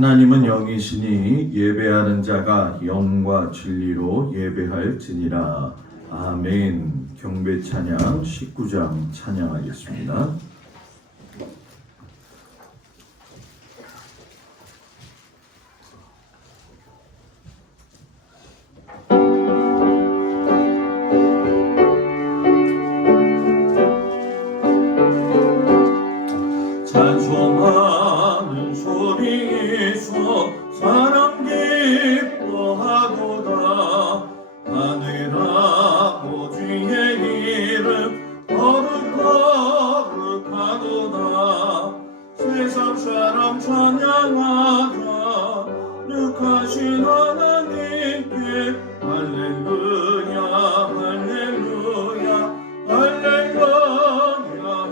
하나님은 영이시니 예배하는 자가 영과 진리로 예배할지니라. 아멘. 경배 찬양 19장 찬양하겠습니다. 찬송하는 소리에서 사랑 기뻐하도다. 하늘 아버지의 이름 거룩거룩하도다. 세상 사람 찬양하자. 거룩하신 하나님께 할렐루야 할렐루야 할렐루야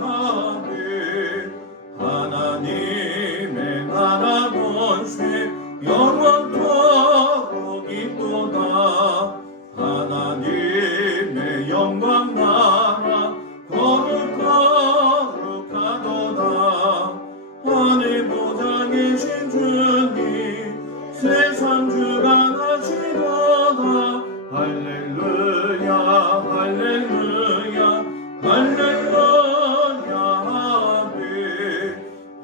아멘. 하나님의 나라 권세 영원토록 있도다. 하나님의 영광 나라 거룩거룩하도다. 하늘 보좌 계신 주님 세상 주관하시도다. 할렐루야 할렐루야 할렐루야 아멘.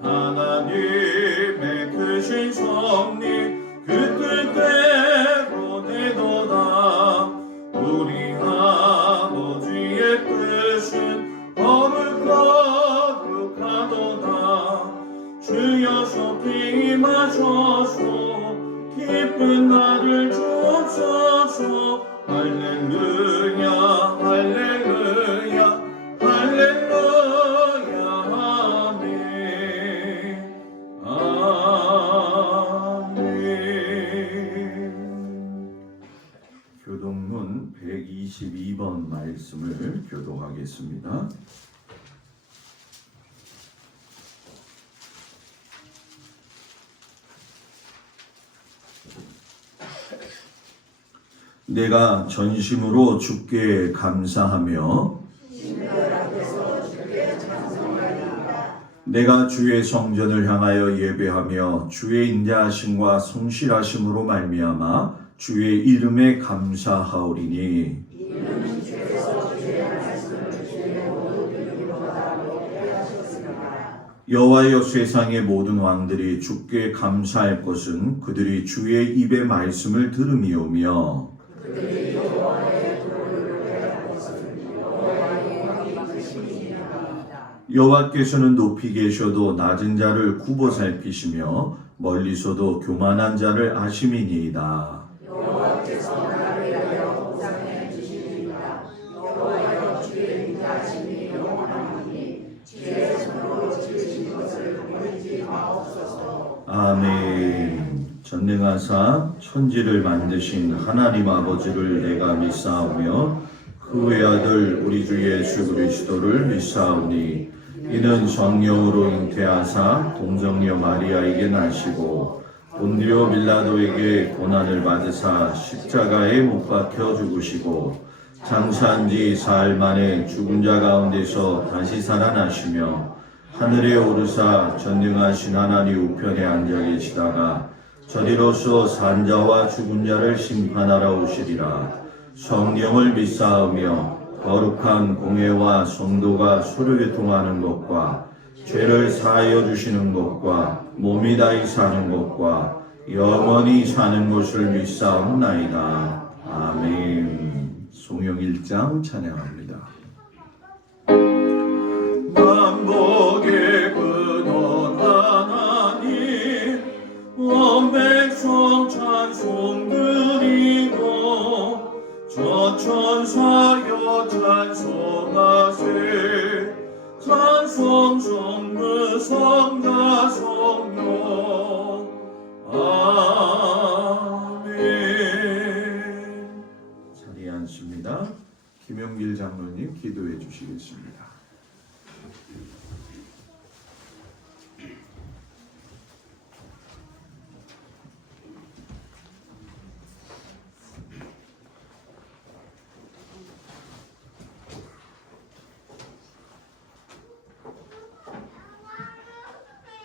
하나님의 크신 섭리 그 뜻대로 되도다. 우리 아버지의 뜻은 거룩거룩하도다. 주여 속히 임하소서. 기쁜 날을 주옵소서. 할렐루야 할렐루야 할렐루야 아멘. 아멘. 교동문 122번 말씀을 교독하겠습니다. 내가 전심으로 주께 감사하며 내가 주의 성전을 향하여 예배하며 주의 인자하심과 성실하심으로 말미암아 주의 이름에 감사하오리니. 여호와여 세상의 모든 왕들이 주께 감사할 것은 그들이 주의 입의 말씀을 들음이오며 여호와께서는 높이 계셔도 낮은 자를 굽어 살피시며 멀리서도 교만한 자를 아심이니이다. 여호와께서 나를 위하여 보상해 주시리이다. 여호와여 주의 인자하심이 영원하니 주의 손으로 지으신 것을 버리지 마옵소서. 아멘. 전능하사 천지를 만드신 하나님 아버지를 내가 믿사오며 그 외아들 우리 주 예수 그리스도를 믿사오니 이는 성령으로 잉태하사 동정녀 마리아에게 나시고 본디오 빌라도에게 고난을 받으사 십자가에 못 박혀 죽으시고 장사한 지 사흘 만에 죽은 자 가운데서 다시 살아나시며 하늘에 오르사 전능하신 하나님 우편에 앉아 계시다가 저리로서 산자와 죽은 자를 심판하러 오시리라. 성령을 믿사오며 거룩한 공회와 성도가 서로 교통하는 것과 죄를 사하여 주시는 것과 몸이 다히 사는 것과 영원히 사는 것을 믿사옵나이다. 아멘. 송영 1장 찬양합니다. 만복의 근원 하나님 온 백성 찬송 드리고 저 천사여 찬송하세. 찬송 성부 성자 성령 아멘. 자리에 앉습니다. 김영길 장로님 기도해 주시겠습니다.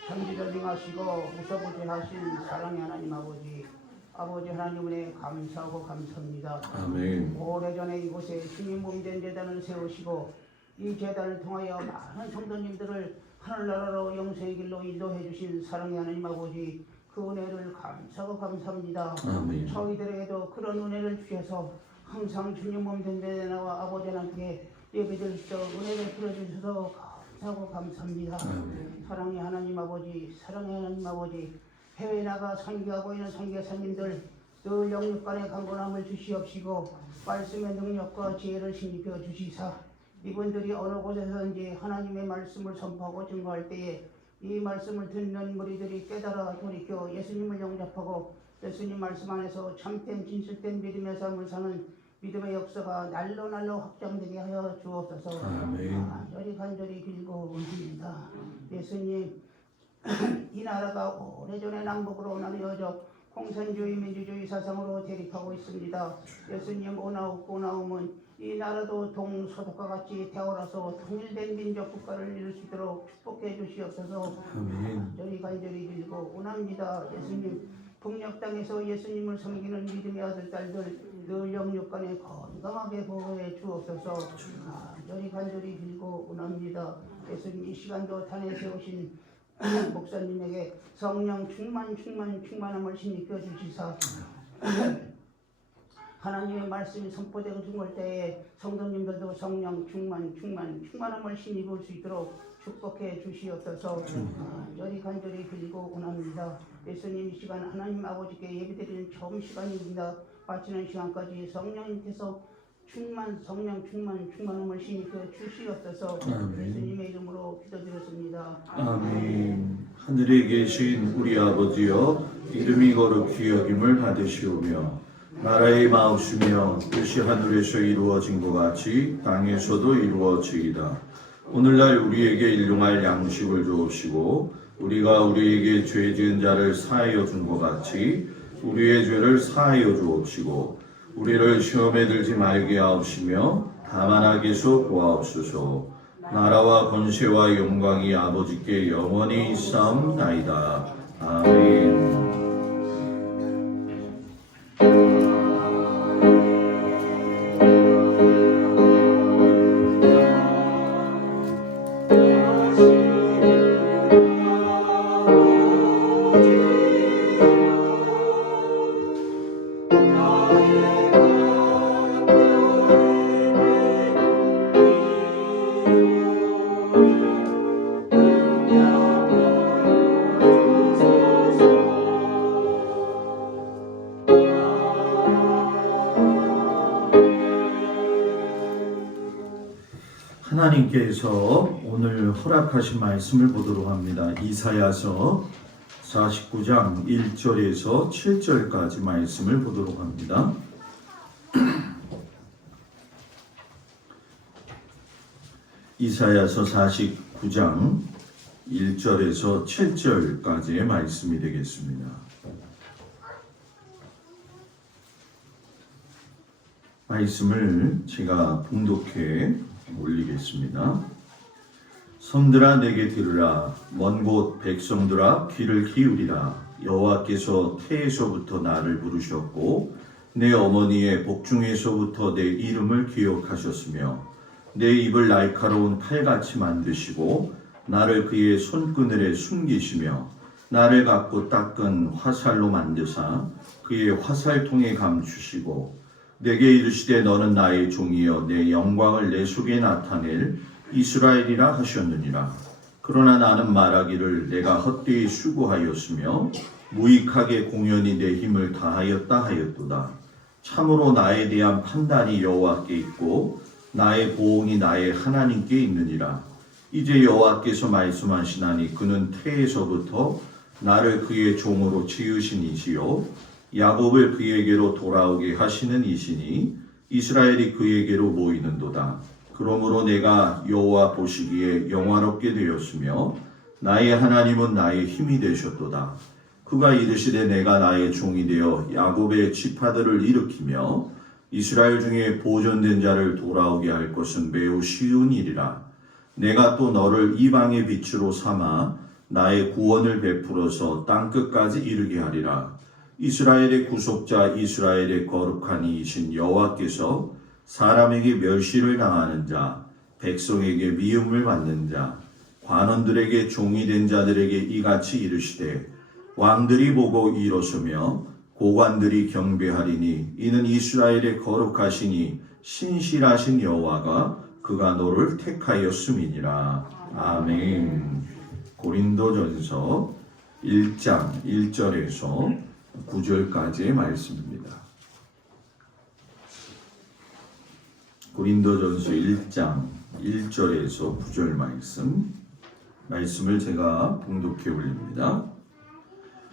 한기를 전능하시고 무소부지하신 사랑의 하나님 아버지 하나님 은혜 감사하고 감사합니다. 아멘. 오래전에 이곳에 주님 몸된 제단을 세우시고 이 제단을 통하여 많은 성도님들을 하늘나라로 영생의 길로 인도해 주신 사랑의 하나님 아버지, 그 은혜를 감사하고 감사합니다. 아멘. 저희들에게도 그런 은혜를 주셔서 항상 주님 몸된 제단과 아버지 하나님께 예배드릴 수 있도록 은혜를 풀어주셔서 감사하고 감사합니다. 아멘. 사랑의 하나님 아버지, 사랑의 하나님 아버지, 해외 나가 선교하고 있는 선교사님들 늘 영육간의 강건함을 주시옵시고 말씀의 능력과 지혜를 신입혀 주시사 이분들이 어느 곳에서든지 하나님의 말씀을 선포하고 증거할 때에 이 말씀을 듣는 무리들이 깨달아 돌이켜 예수님을 영접하고 예수님 말씀 안에서 참된 진실된 믿음의 삶을 사는 믿음의 역사가 날로 확장되게 하여 주옵소서. 아멘. 간절히 빌고 원합니다. 예수님, 이 나라가 오래전에 남북으로 나뉘어져 공산주의 민주주의 사상으로 대립하고 있습니다. 예수님 오나움은 이 나라도 동서독과 같이 태어나서 통일된 민족 국가를 이룰 수 있도록 축복해 주시옵소서. 아멘. 간절히 빌고 원합니다. 예수님, 북녘 땅에서 예수님을 섬기는 믿음의 아들 딸들 늘 영육간에 건강하게 보호해 주옵소서. 간절히 빌고 원합니다. 예수님, 이 시간도 단에 세우신 목사님에게 성령 충만함을 신입혀 주시사 하나님의 말씀이 선포되고 중할 때에 성도님들도 성령 충만함을 신입을 수 있도록 축복해 주시옵소서. 간절히 빌고 원합니다. 예수님, 이 시간 하나님 아버지께 예배드리는 처음 시간입니다. 바치는 시간까지 성령님께서 성령 충만함을 신입해 주시옵소서. 예수님의 이름으로 기도드렸습니다. 아멘. 하늘에 계신 우리 아버지여, 이름이 거룩히 여김을 받으시오며 나라의 마옵시며 뜻이 하늘에서 이루어진 것 같이 땅에서도 이루어지이다. 오늘날 우리에게 일용할 양식을 주옵시고 우리가 우리에게 죄 지은 자를 사하여 준 것 같이 우리의 죄를 사하여 주옵시고 우리를 시험에 들지 말게 하옵시며 다만 악에서 구하옵소서. 나라와 권세와 영광이 아버지께 영원히 있사옵나이다. 아멘. 하나님께서 오늘 허락하신 말씀을 보도록 합니다. 이사야서 49장 1절에서 7절까지 말씀을 보도록 합니다. 이사야서 49장 1절에서 7절까지의 말씀이 되겠습니다. 말씀을 제가 봉독해 올리겠습니다. 섬들아 내게 들으라. 먼 곳 백성들아 귀를 기울이라. 여호와께서 태에서부터 나를 부르셨고 내 어머니의 복중에서부터 내 이름을 기억하셨으며 내 입을 날카로운 칼같이 만드시고 나를 그의 손그늘에 숨기시며 나를 갖고 닦은 화살로 만드사 그의 화살통에 감추시고 내게 이르시되 너는 나의 종이여 내 영광을 내 속에 나타낼 이스라엘이라 하셨느니라. 그러나 나는 말하기를 내가 헛되이 수고하였으며 무익하게 공연히 내 힘을 다하였다 하였도다. 참으로 나에 대한 판단이 여호와께 있고 나의 보응이 나의 하나님께 있느니라. 이제 여호와께서 말씀하시나니 그는 태에서부터 나를 그의 종으로 지으신 이시요 야곱을 그에게로 돌아오게 하시는 이시니 이스라엘이 그에게로 모이는도다. 그러므로 내가 여호와 보시기에 영화롭게 되었으며 나의 하나님은 나의 힘이 되셨도다. 그가 이르시되 내가 나의 종이 되어 야곱의 지파들을 일으키며 이스라엘 중에 보존된 자를 돌아오게 할 것은 매우 쉬운 일이라. 내가 또 너를 이방의 빛으로 삼아 나의 구원을 베풀어서 땅끝까지 이르게 하리라. 이스라엘의 구속자 이스라엘의 거룩한 이이신 여호와께서 사람에게 멸시를 당하는 자 백성에게 미움을 받는 자 관원들에게 종이 된 자들에게 이같이 이르시되 왕들이 보고 일어서며 고관들이 경배하리니 이는 이스라엘의 거룩하시니 신실하신 여호와가 그가 너를 택하였음이니라. 아멘. 고린도전서 1장 1절에서 9절까지의 말씀입니다. 고린도전서 1장 1절에서 9절 말씀을 제가 봉독해 올립니다.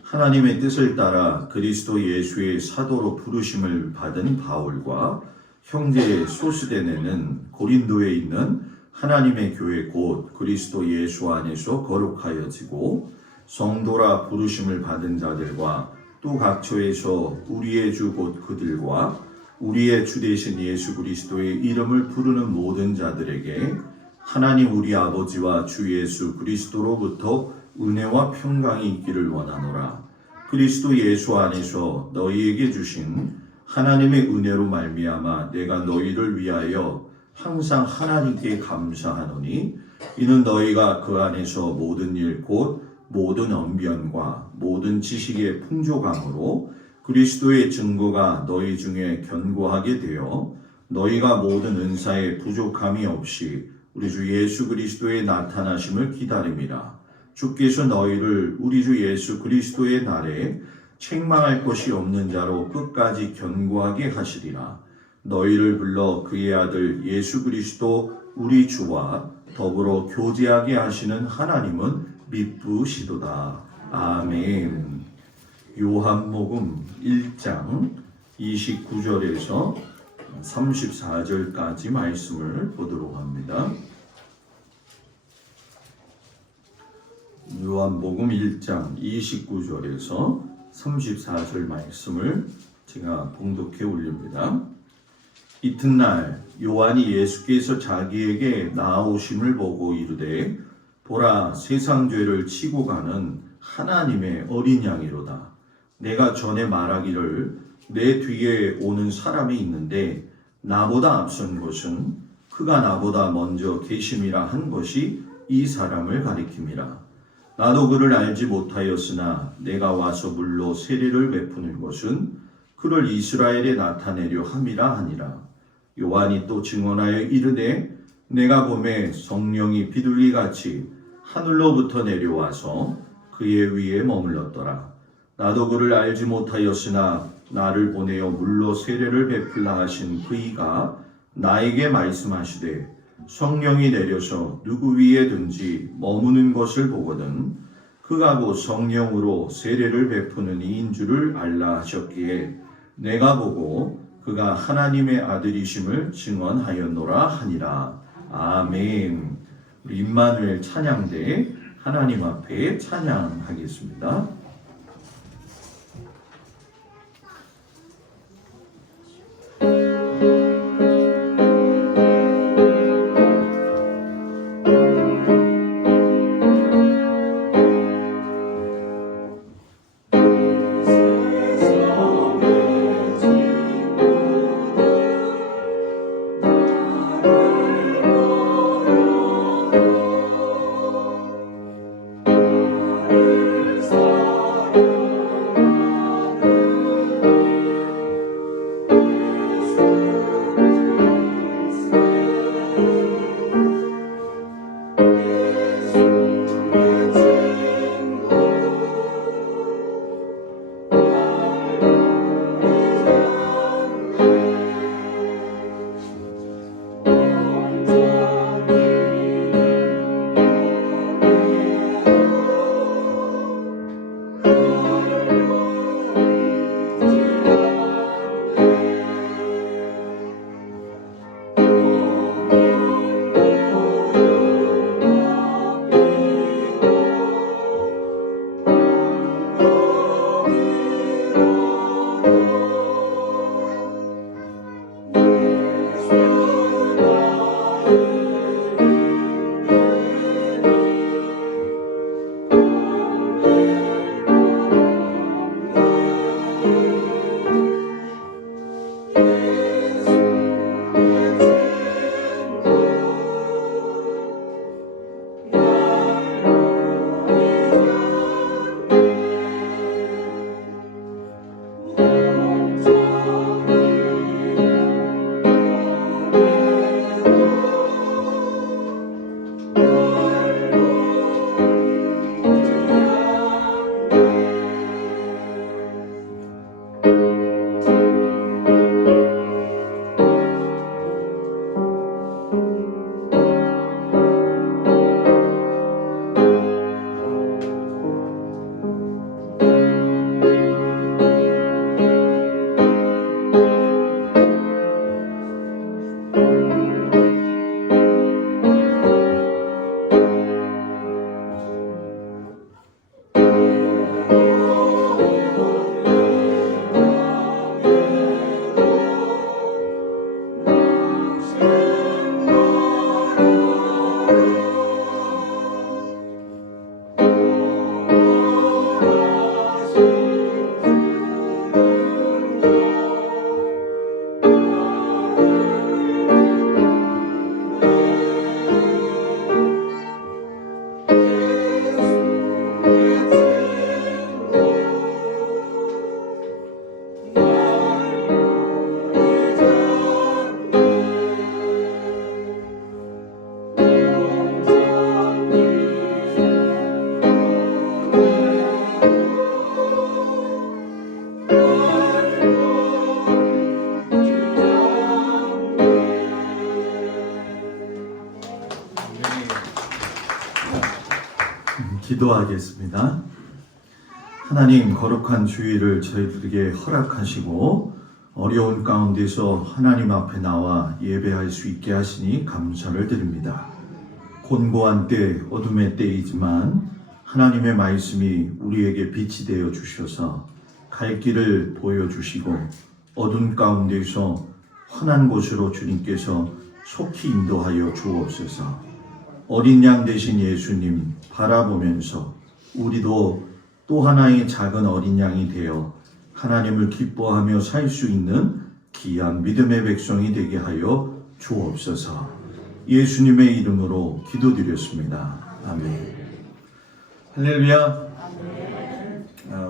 하나님의 뜻을 따라 그리스도 예수의 사도로 부르심을 받은 바울과 형제 소스데네는 고린도에 있는 하나님의 교회 곧 그리스도 예수 안에서 거룩하여지고 성도라 부르심을 받은 자들과 또 각처에서 우리의 주 곧 그들과 우리의 주 되신 예수 그리스도의 이름을 부르는 모든 자들에게 하나님 우리 아버지와 주 예수 그리스도로부터 은혜와 평강이 있기를 원하노라. 그리스도 예수 안에서 너희에게 주신 하나님의 은혜로 말미암아 내가 너희를 위하여 항상 하나님께 감사하노니 이는 너희가 그 안에서 모든 일 곧 모든 언변과 모든 지식의 풍족함으로 그리스도의 증거가 너희 중에 견고하게 되어 너희가 모든 은사에 부족함이 없이 우리 주 예수 그리스도의 나타나심을 기다림이라. 주께서 너희를 우리 주 예수 그리스도의 날에 책망할 것이 없는 자로 끝까지 견고하게 하시리라. 너희를 불러 그의 아들 예수 그리스도 우리 주와 더불어 교제하게 하시는 하나님은 미쁘시도다. 아멘. 요한복음 1장 29절에서 34절까지 말씀을 보도록 합니다. 요한복음 1장 29절에서 34절 말씀을 제가 봉독해 올립니다. 이튿날 요한이 예수께서 자기에게 나아오심을 보고 이르되 보라 세상 죄를 치고 가는 하나님의 어린 양이로다. 내가 전에 말하기를 내 뒤에 오는 사람이 있는데 나보다 앞선 것은 그가 나보다 먼저 계심이라 한 것이 이 사람을 가리킴이라. 나도 그를 알지 못하였으나 내가 와서 물로 세례를 베푸는 것은 그를 이스라엘에 나타내려 함이라 하니라. 요한이 또 증언하여 이르되 내가 보매 성령이 비둘기같이 하늘로부터 내려와서 그의 위에 머물렀더라. 나도 그를 알지 못하였으나 나를 보내어 물로 세례를 베풀라 하신 그이가 나에게 말씀하시되 성령이 내려서 누구 위에든지 머무는 것을 보거든 그가 곧 성령으로 세례를 베푸는 이인 줄을 알라 하셨기에 내가 보고 그가 하나님의 아들이심을 증언하였노라 하니라. 아멘. 우리 임마누엘 찬양대 하나님 앞에 찬양하겠습니다. 기도하겠습니다. 하나님, 거룩한 주일을 저희들에게 허락하시고 어려운 가운데서 하나님 앞에 나와 예배할 수 있게 하시니 감사를 드립니다. 곤고한 때, 어둠의 때이지만 하나님의 말씀이 우리에게 빛이 되어 주셔서 갈 길을 보여주시고 어둠 가운데서 환한 곳으로 주님께서 속히 인도하여 주옵소서. 어린 양 되신 예수님 바라보면서 우리도 또 하나의 작은 어린 양이 되어 하나님을 기뻐하며 살 수 있는 귀한 믿음의 백성이 되게 하여 주옵소서. 예수님의 이름으로 기도드렸습니다. 아멘. 할렐루야.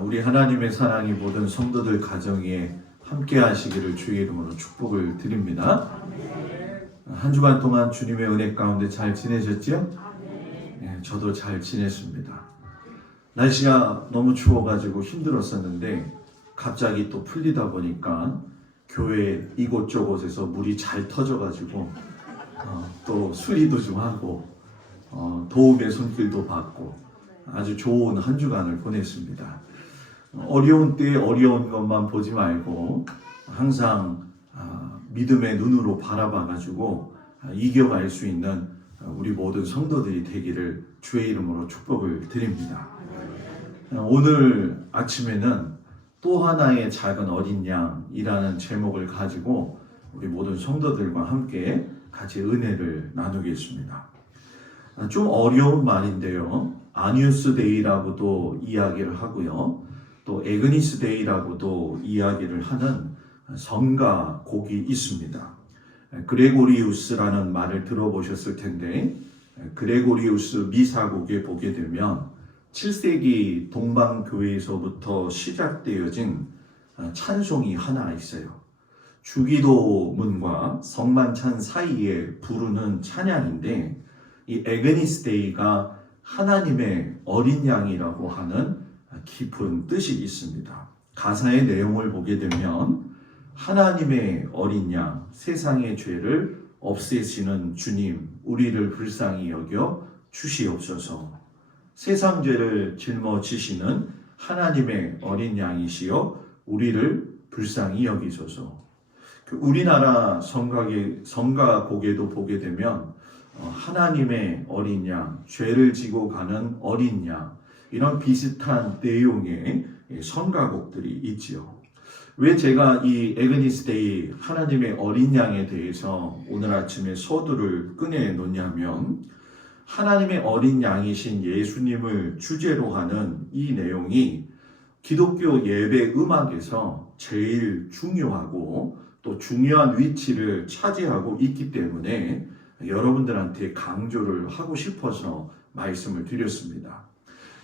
우리 하나님의 사랑이 모든 성도들 가정에 함께 하시기를 주의 이름으로 축복을 드립니다. 한 주간 동안 주님의 은혜 가운데 잘 지내셨지요? 네, 저도 잘 지냈습니다. 날씨가 너무 추워가지고 힘들었었는데 갑자기 또 풀리다 보니까 교회 이곳저곳에서 물이 잘 터져가지고 또 수리도 좀 하고 도움의 손길도 받고 아주 좋은 한 주간을 보냈습니다. 어려운 때에 어려운 것만 보지 말고 항상 믿음의 눈으로 바라봐가지고 이겨갈 수 있는 우리 모든 성도들이 되기를 주의 이름으로 축복을 드립니다. 오늘 아침에는 또 하나의 작은 어린 양이라는 제목을 가지고 우리 모든 성도들과 함께 같이 은혜를 나누겠습니다. 좀 어려운 말인데요. 아니우스 데이라고도 이야기를 하고요. 또 에그니스 데이라고도 이야기를 하는 성가 곡이 있습니다. 그레고리우스라는 말을 들어보셨을 텐데 그레고리우스 미사곡에 보게 되면 7세기 동방교회에서부터 시작되어진 찬송이 하나 있어요. 주기도문과 성만찬 사이에 부르는 찬양인데 이 에그니스 데이가 하나님의 어린 양이라고 하는 깊은 뜻이 있습니다. 가사의 내용을 보게 되면 하나님의 어린 양, 세상의 죄를 없애시는 주님, 우리를 불쌍히 여겨 주시옵소서. 세상 죄를 짊어지시는 하나님의 어린 양이시여 우리를 불쌍히 여기소서. 우리나라 성가곡에도 보게 되면 하나님의 어린 양, 죄를 지고 가는 어린 양, 이런 비슷한 내용의 성가곡들이 있지요. 왜 제가 이 에그니스 데이 하나님의 어린 양에 대해서 오늘 아침에 서두를 꺼내 놓냐면 하나님의 어린 양이신 예수님을 주제로 하는 이 내용이 기독교 예배 음악에서 제일 중요하고 또 중요한 위치를 차지하고 있기 때문에 여러분들한테 강조를 하고 싶어서 말씀을 드렸습니다.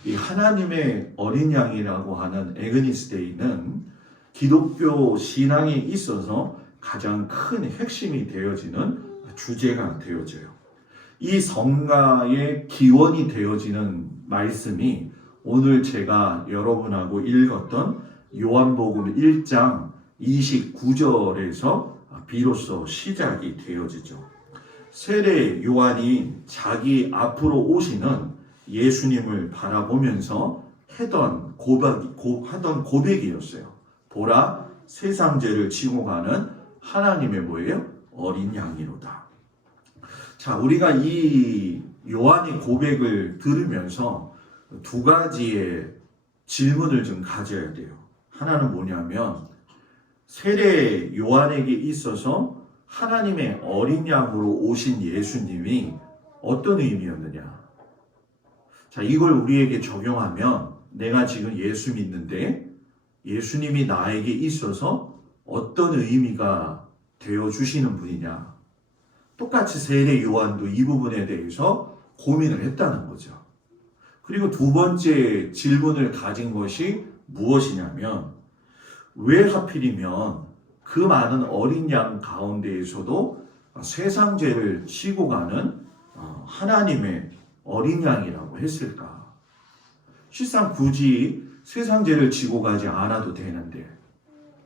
이 하나님의 어린 양이라고 하는 에그니스 데이는 기독교 신앙에 있어서 가장 큰 핵심이 되어지는 주제가 되어져요. 이 성가의 기원이 되어지는 말씀이 오늘 제가 여러분하고 읽었던 요한복음 1장 29절에서 비로소 시작이 되어지죠. 세례 요한이 자기 앞으로 오시는 예수님을 바라보면서 하던 고백이었어요. 보라, 세상 죄를 지고 가는 하나님의 뭐예요? 어린 양이로다. 자, 우리가 이 요한의 고백을 들으면서 두 가지의 질문을 좀 가져야 돼요. 하나는 뭐냐면 세례 요한에게 있어서 하나님의 어린 양으로 오신 예수님이 어떤 의미였느냐. 자, 이걸 우리에게 적용하면 내가 지금 예수 믿는데 예수님이 나에게 있어서 어떤 의미가 되어주시는 분이냐. 똑같이 세례 요한도 이 부분에 대해서 고민을 했다는 거죠. 그리고 두 번째 질문을 가진 것이 무엇이냐면 왜 하필이면 그 많은 어린 양 가운데에서도 세상 죄를 지고 가는 하나님의 어린 양이라고 했을까? 실상 굳이 세상 죄를 지고 가지 않아도 되는데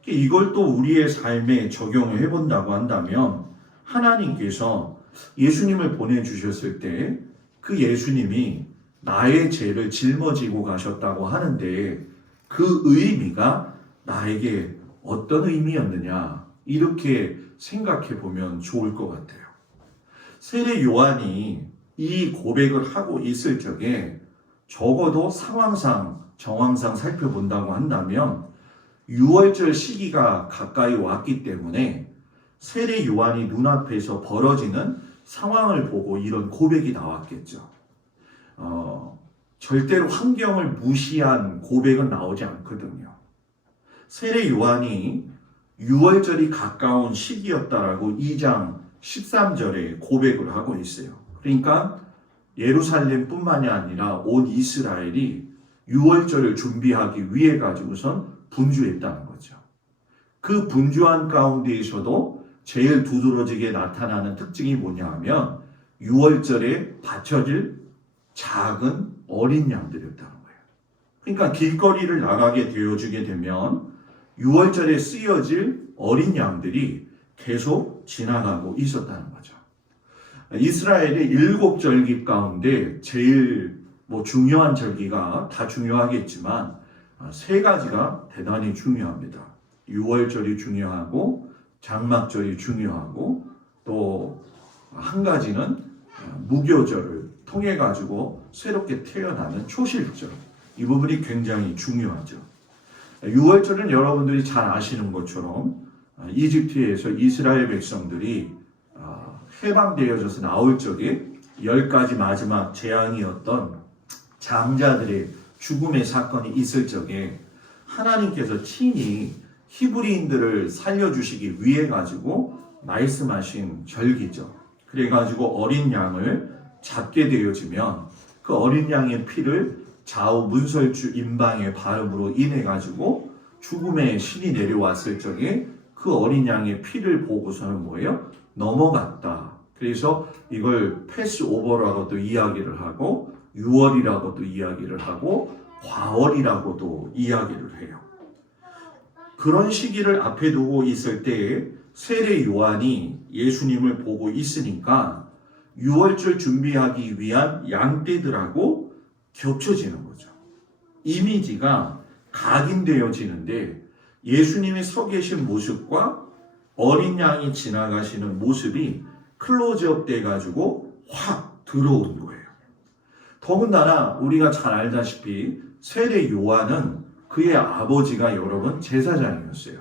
이걸 또 우리의 삶에 적용을 해본다고 한다면 하나님께서 예수님을 보내주셨을 때 그 예수님이 나의 죄를 짊어지고 가셨다고 하는데 그 의미가 나에게 어떤 의미였느냐 이렇게 생각해 보면 좋을 것 같아요. 세례 요한이 이 고백을 하고 있을 적에 적어도 상황상 정황상 살펴본다고 한다면 6월절 시기가 가까이 왔기 때문에 세례 요한이 눈앞에서 벌어지는 상황을 보고 이런 고백이 나왔겠죠. 절대로 환경을 무시한 고백은 나오지 않거든요. 세례 요한이 6월절이 가까운 시기였다라고 2장 13절에 고백을 하고 있어요. 그러니까 예루살렘뿐만이 아니라 온 이스라엘이 6월절을 준비하기 위해 가지고선 분주했다는 거죠. 그 분주한 가운데에서도 제일 두드러지게 나타나는 특징이 뭐냐 하면 6월절에 바쳐질 작은 어린 양들이었다는 거예요. 그러니까 길거리를 나가게 되어주게 되면 6월절에 쓰여질 어린 양들이 계속 지나가고 있었다는 거죠. 이스라엘의 7절기 가운데 제일 중요한 절기가 다 중요하겠지만 3가지가 대단히 중요합니다. 6월절이 중요하고 장막절이 중요하고 또 한 가지는 무교절을 통해 가지고 새롭게 태어나는 초실절. 이 부분이 굉장히 중요하죠. 6월절은 여러분들이 잘 아시는 것처럼 이집트에서 이스라엘 백성들이 해방되어져서 나올 적에 10가지 마지막 재앙이었던 장자들의 죽음의 사건이 있을 적에 하나님께서 친히 히브리인들을 살려주시기 위해 가지고 말씀하신 절기죠. 그래가지고 어린 양을 잡게 되어지면 그 어린 양의 피를 좌우 문설주 임방의 발음으로 인해 가지고 죽음의 신이 내려왔을 적에 그 어린 양의 피를 보고서는 뭐예요? 넘어갔다. 그래서 이걸 패스오버라고도 이야기를 하고 6월이라고도 이야기를 하고 과월이라고도 이야기를 해요. 그런 시기를 앞에 두고 있을 때에 세례 요한이 예수님을 보고 있으니까 6월절 준비하기 위한 양떼들하고 겹쳐지는 거죠. 이미지가 각인되어지는데 예수님이 서 계신 모습과 어린 양이 지나가시는 모습이 클로즈업 돼가지고 확 들어오는 거예요. 더군다나 우리가 잘 알다시피 세례 요한은 그의 아버지가 여러분 제사장이었어요.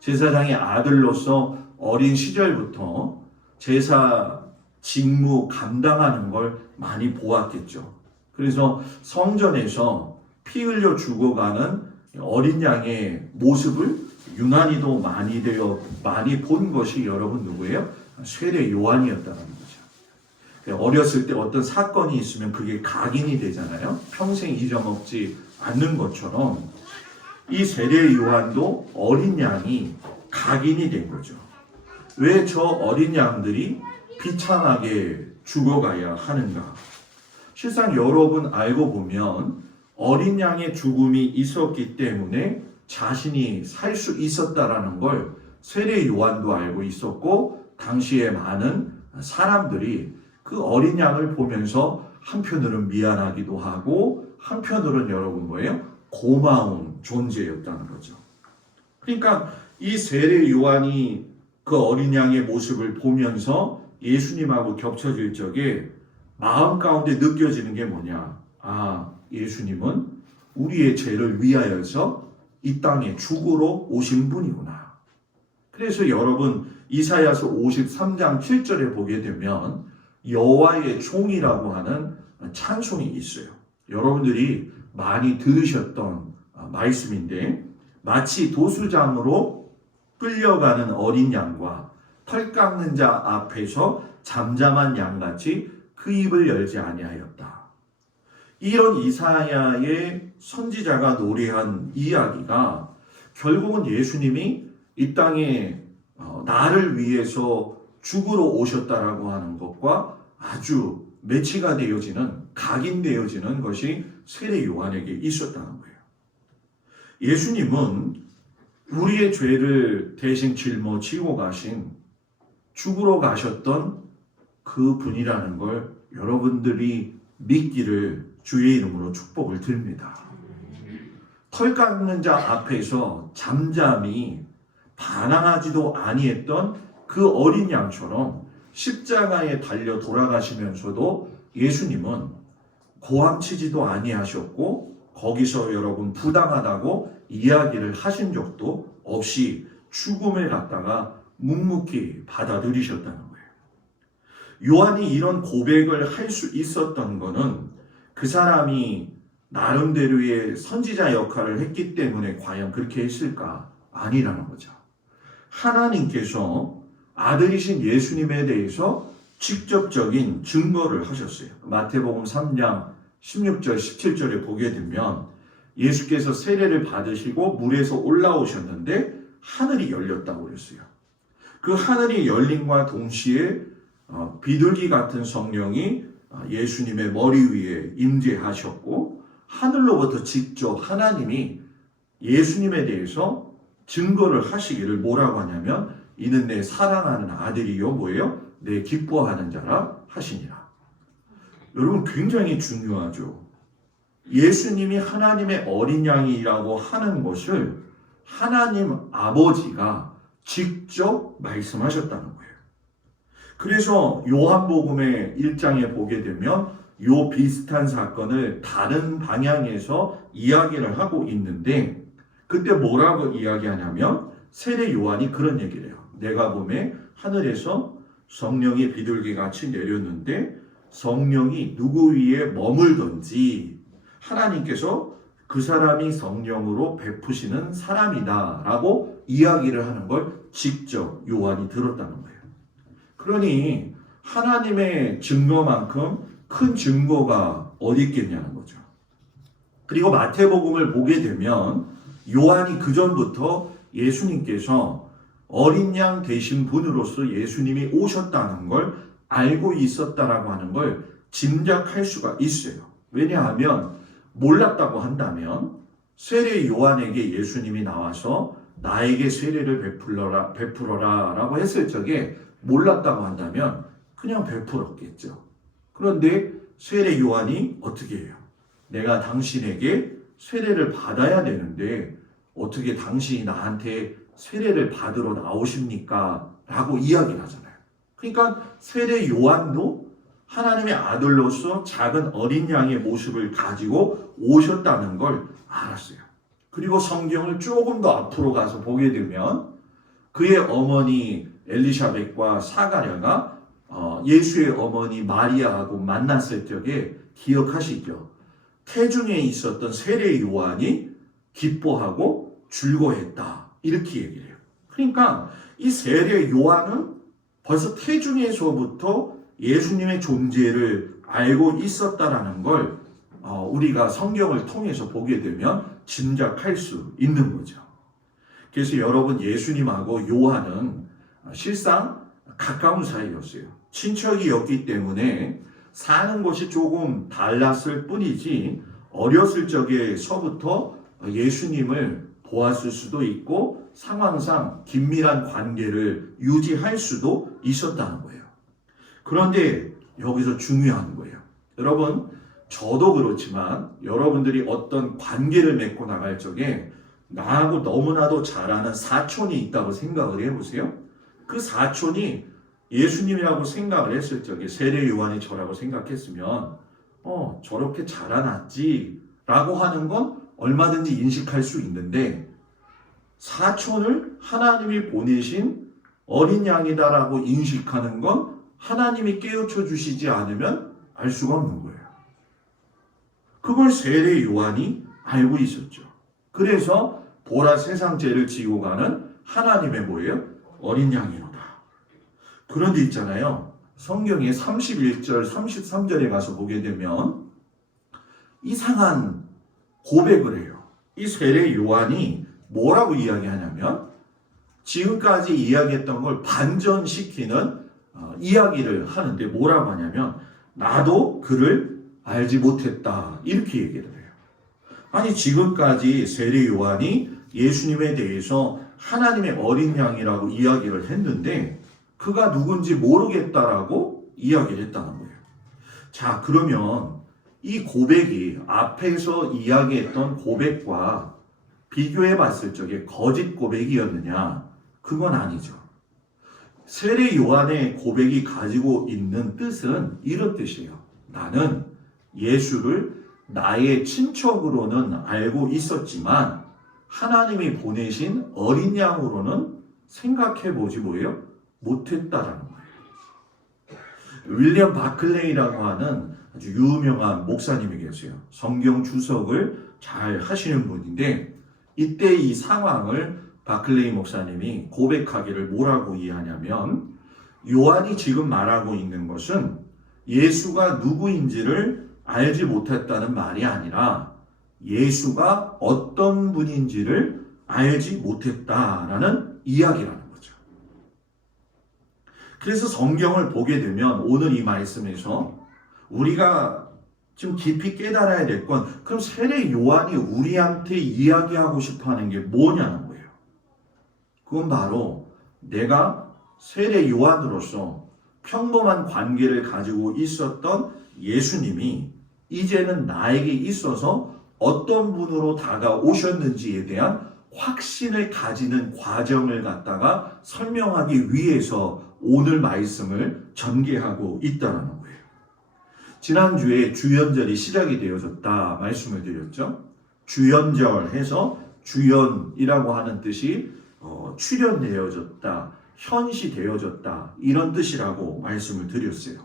제사장의 아들로서 어린 시절부터 제사 직무 감당하는 걸 많이 보았겠죠. 그래서 성전에서 피 흘려 죽어가는 어린 양의 모습을 유난히도 많이 본 것이 여러분 누구예요? 세례 요한이었다는 거죠. 어렸을 때 어떤 사건이 있으면 그게 각인이 되잖아요. 평생 잊어먹지 않는 것처럼 이 세례 요한도 어린 양이 각인이 된 거죠. 왜 저 어린 양들이 비참하게 죽어가야 하는가? 실상 여러분 알고 보면 어린 양의 죽음이 있었기 때문에 자신이 살 수 있었다라는 걸 세례 요한도 알고 있었고 당시에 많은 사람들이 그 어린 양을 보면서 한편으로는 미안하기도 하고 한편으로는 여러분 뭐예요? 고마운 존재였다는 거죠. 그러니까 이 세례 요한이 그 어린 양의 모습을 보면서 예수님하고 겹쳐질 적에 마음 가운데 느껴지는 게 뭐냐? 아, 예수님은 우리의 죄를 위하여서 이 땅에 죽으러 오신 분이구나. 그래서 여러분 이사야서 53장 7절에 보게 되면 여호와의 종이라고 하는 찬송이 있어요. 여러분들이 많이 들으셨던 말씀인데 마치 도수장으로 끌려가는 어린 양과 털 깎는 자 앞에서 잠잠한 양같이 그 입을 열지 아니하였다. 이런 이사야의 선지자가 노래한 이야기가 결국은 예수님이 이 땅에 나를 위해서 죽으러 오셨다라고 하는 것과 아주 매치가 되어지는 각인되어지는 것이 세례 요한에게 있었다는 거예요. 예수님은 우리의 죄를 대신 짊어지고 가신 죽으러 가셨던 그 분이라는 걸 여러분들이 믿기를 주의 이름으로 축복을 드립니다. 털 깎는 자 앞에서 잠잠히 반항하지도 아니했던 그 어린 양처럼 십자가에 달려 돌아가시면서도 예수님은 고함치지도 아니하셨고 거기서 여러분 부당하다고 이야기를 하신 적도 없이 죽음을 갖다가 묵묵히 받아들이셨다는 거예요. 요한이 이런 고백을 할 수 있었던 거는 그 사람이 나름대로의 선지자 역할을 했기 때문에 과연 그렇게 했을까? 아니라는 거죠. 하나님께서 아들이신 예수님에 대해서 직접적인 증거를 하셨어요. 마태복음 3장 16절 17절에 보게 되면 예수께서 세례를 받으시고 물에서 올라오셨는데 하늘이 열렸다고 그랬어요. 그 하늘이 열림과 동시에 비둘기 같은 성령이 예수님의 머리 위에 임재하셨고 하늘로부터 직접 하나님이 예수님에 대해서 증거를 하시기를 뭐라고 하냐면 이는 내 사랑하는 아들이요 뭐예요? 내 기뻐하는 자라 하시니라. 여러분 굉장히 중요하죠. 예수님이 하나님의 어린 양이라고 하는 것을 하나님 아버지가 직접 말씀하셨다는 거예요. 그래서 요한복음의 1장에 보게 되면 요 비슷한 사건을 다른 방향에서 이야기를 하고 있는데 그때 뭐라고 이야기하냐면 세례 요한이 그런 얘기를 해요. 내가 보매 하늘에서 성령이 비둘기 같이 내렸는데 성령이 누구 위에 머물던지 하나님께서 그 사람이 성령으로 베푸시는 사람이다 라고 이야기를 하는 걸 직접 요한이 들었다는 거예요. 그러니 하나님의 증거만큼 큰 증거가 어디 있겠냐는 거죠. 그리고 마태복음을 보게 되면 요한이 그전부터 예수님께서 어린 양 되신 분으로서 예수님이 오셨다는 걸 알고 있었다라고 하는 걸 짐작할 수가 있어요. 왜냐하면 몰랐다고 한다면 세례 요한에게 예수님이 나와서 나에게 세례를 베풀어라 라고 했을 적에 몰랐다고 한다면 그냥 베풀었겠죠. 그런데 세례 요한이 어떻게 해요? 내가 당신에게 세례를 받아야 되는데 어떻게 당신이 나한테 세례를 받으러 나오십니까? 라고 이야기를 하잖아요. 그러니까 세례 요한도 하나님의 아들로서 작은 어린 양의 모습을 가지고 오셨다는 걸 알았어요. 그리고 성경을 조금 더 앞으로 가서 보게 되면 그의 어머니 엘리사벳과 사가랴가 예수의 어머니 마리아하고 만났을 적에 기억하시죠? 태중에 있었던 세례 요한이 기뻐하고 즐거워했다. 이렇게 얘기를 해요. 그러니까 이 세례 요한은 벌써 태중에서부터 예수님의 존재를 알고 있었다라는 걸 우리가 성경을 통해서 보게 되면 짐작할 수 있는 거죠. 그래서 여러분 예수님하고 요한은 실상 가까운 사이였어요. 친척이었기 때문에 사는 곳이 조금 달랐을 뿐이지 어렸을 적에서부터 예수님을 보았을 수도 있고 상황상 긴밀한 관계를 유지할 수도 있었다는 거예요. 그런데 여기서 중요한 거예요. 여러분 저도 그렇지만 여러분들이 어떤 관계를 맺고 나갈 적에 나하고 너무나도 잘 아는 사촌이 있다고 생각을 해보세요. 그 사촌이 예수님이라고 생각을 했을 적에 세례 요한이 저라고 생각했으면 저렇게 자라났지 라고 하는 건 얼마든지 인식할 수 있는데 사촌을 하나님이 보내신 어린 양이다라고 인식하는 건 하나님이 깨우쳐 주시지 않으면 알 수가 없는 거예요. 그걸 세례 요한이 알고 있었죠. 그래서 보라 세상 죄를 지고 가는 하나님의 뭐예요? 어린 양이로다. 그런데 있잖아요. 성경에 31절 33절에 가서 보게 되면 이상한 고백을 해요. 이 세례 요한이 뭐라고 이야기하냐면 지금까지 이야기했던 걸 반전시키는 이야기를 하는데 뭐라고 하냐면 나도 그를 알지 못했다 이렇게 얘기를 해요. 아니 지금까지 세례 요한이 예수님에 대해서 하나님의 어린 양이라고 이야기를 했는데 그가 누군지 모르겠다라고 이야기를 했다는 거예요. 자 그러면 이 고백이 앞에서 이야기했던 고백과 비교해 봤을 적에 거짓 고백이었느냐? 그건 아니죠. 세례 요한의 고백이 가지고 있는 뜻은 이런 뜻이에요. 나는 예수를 나의 친척으로는 알고 있었지만 하나님이 보내신 어린 양으로는 생각해 보지 뭐예요? 못했다라는 거예요. 윌리엄 바클레이라고 하는 아주 유명한 목사님이 계세요. 성경 주석을 잘 하시는 분인데 이때 이 상황을 바클레이 목사님이 고백하기를 뭐라고 이해하냐면 요한이 지금 말하고 있는 것은 예수가 누구인지를 알지 못했다는 말이 아니라 예수가 어떤 분인지를 알지 못했다라는 이야기라는 거죠. 그래서 성경을 보게 되면 오늘 이 말씀에서 우리가 좀 깊이 깨달아야 될 건 그럼 세례 요한이 우리한테 이야기하고 싶어 하는 게 뭐냐는 거예요. 그건 바로 내가 세례 요한으로서 평범한 관계를 가지고 있었던 예수님이 이제는 나에게 있어서 어떤 분으로 다가오셨는지에 대한 확신을 가지는 과정을 갖다가 설명하기 위해서 오늘 말씀을 전개하고 있다는 거예요. 지난주에 주연절이 시작이 되어졌다 말씀을 드렸죠. 주연절 해서 주연이라고 하는 뜻이 출현되어졌다, 현시되어졌다 이런 뜻이라고 말씀을 드렸어요.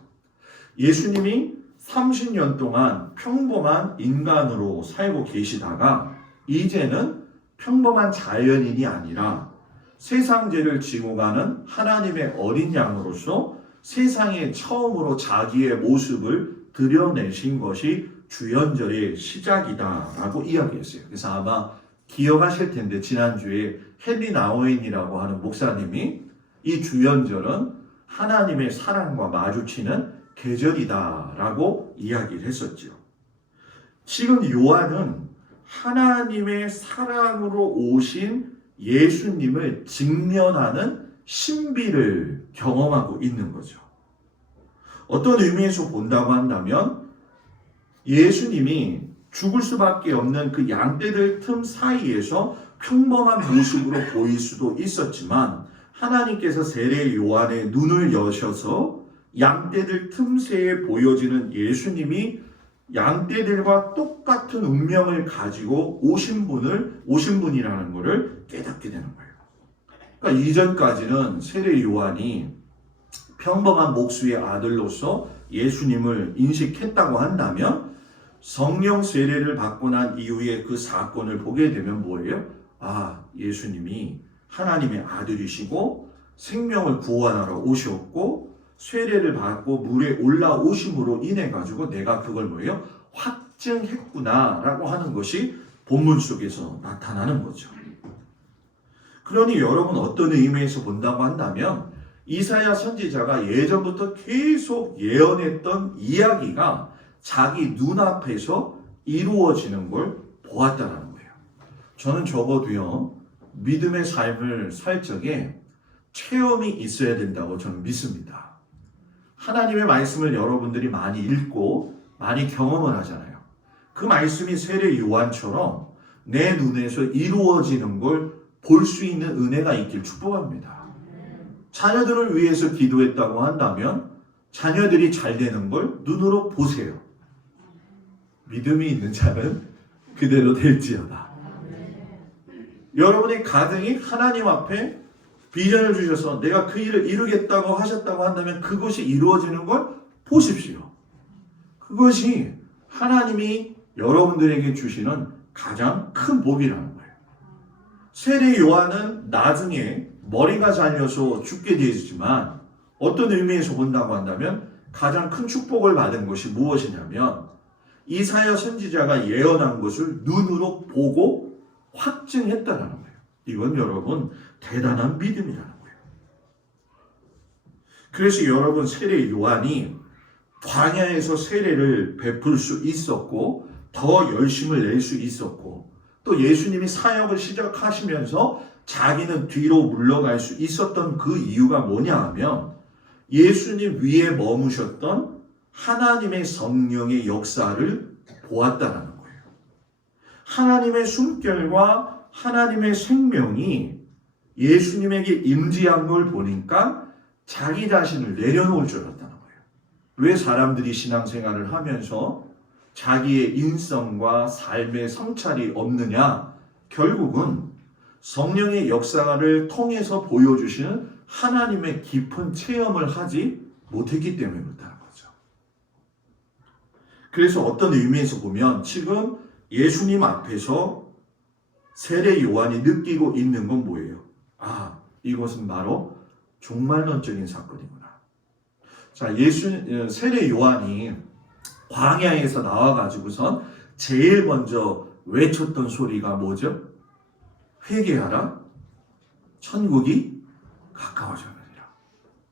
예수님이 30년 동안 평범한 인간으로 살고 계시다가 이제는 평범한 자연인이 아니라 세상 죄를 지고 가는 하나님의 어린 양으로서 세상에 처음으로 자기의 모습을 드러내신 것이 주연절의 시작이다라고 이야기했어요. 그래서 아마 기억하실 텐데 지난주에 헨리 나우엔이라고 하는 목사님이 이 주연절은 하나님의 사랑과 마주치는 계절이다라고 이야기를 했었죠. 지금 요한은 하나님의 사랑으로 오신 예수님을 직면하는 신비를 경험하고 있는 거죠. 어떤 의미에서 본다고 한다면 예수님이 죽을 수밖에 없는 그 양떼들 틈 사이에서 평범한 모습으로 보일 수도 있었지만 하나님께서 세례 요한의 눈을 여셔서 양떼들 틈새에 보여지는 예수님이 양떼들과 똑같은 운명을 가지고 오신 분이라는 것을 깨닫게 되는 거예요. 그러니까 이전까지는 세례 요한이 평범한 목수의 아들로서 예수님을 인식했다고 한다면 성령 세례를 받고 난 이후에 그 사건을 보게 되면 뭐예요? 아, 예수님이 하나님의 아들이시고 생명을 구원하러 오셨고 세례를 받고 물에 올라오심으로 인해 가지고 내가 그걸 뭐예요? 확증했구나라고 하는 것이 본문 속에서 나타나는 거죠. 그러니 여러분 어떤 의미에서 본다고 한다면 이사야 선지자가 예전부터 계속 예언했던 이야기가 자기 눈앞에서 이루어지는 걸 보았다는 거예요. 저는 적어도요, 믿음의 삶을 살 적에 체험이 있어야 된다고 저는 믿습니다. 하나님의 말씀을 여러분들이 많이 읽고 많이 경험을 하잖아요. 그 말씀이 세례 요한처럼 내 눈에서 이루어지는 걸 볼 수 있는 은혜가 있길 축복합니다. 자녀들을 위해서 기도했다고 한다면 자녀들이 잘 되는 걸 눈으로 보세요. 믿음이 있는 자는 그대로 될지어다. 여러분의 가정이 하나님 앞에 비전을 주셔서 내가 그 일을 이루겠다고 하셨다고 한다면 그것이 이루어지는 걸 보십시오. 그것이 하나님이 여러분들에게 주시는 가장 큰 복이라는 거예요. 세례 요한은 나중에 머리가 잘려서 죽게 되지만 어떤 의미에서 본다고 한다면 가장 큰 축복을 받은 것이 무엇이냐면 이사야 선지자가 예언한 것을 눈으로 보고 확증했다는 거예요. 이건 여러분 대단한 믿음이라는 거예요. 그래서 여러분 세례 요한이 광야에서 세례를 베풀 수 있었고 더 열심을 낼 수 있었고 또 예수님이 사역을 시작하시면서 자기는 뒤로 물러갈 수 있었던 그 이유가 뭐냐 하면 예수님 위에 머무셨던 하나님의 성령의 역사를 보았다라는 거예요. 하나님의 숨결과 하나님의 생명이 예수님에게 임재한 걸 보니까 자기 자신을 내려놓을 줄 알았다는 거예요. 왜 사람들이 신앙생활을 하면서 자기의 인성과 삶의 성찰이 없느냐? 결국은 성령의 역사를 통해서 보여주시는 하나님의 깊은 체험을 하지 못했기 때문에 그렇다는 거죠. 그래서 어떤 의미에서 보면 지금 예수님 앞에서 세례 요한이 느끼고 있는 건 뭐예요? 아, 이것은 바로 종말론적인 사건이구나. 자, 세례 요한이 광야에서 나와가지고선 제일 먼저 외쳤던 소리가 뭐죠? 회개하라, 천국이 가까워졌느니라.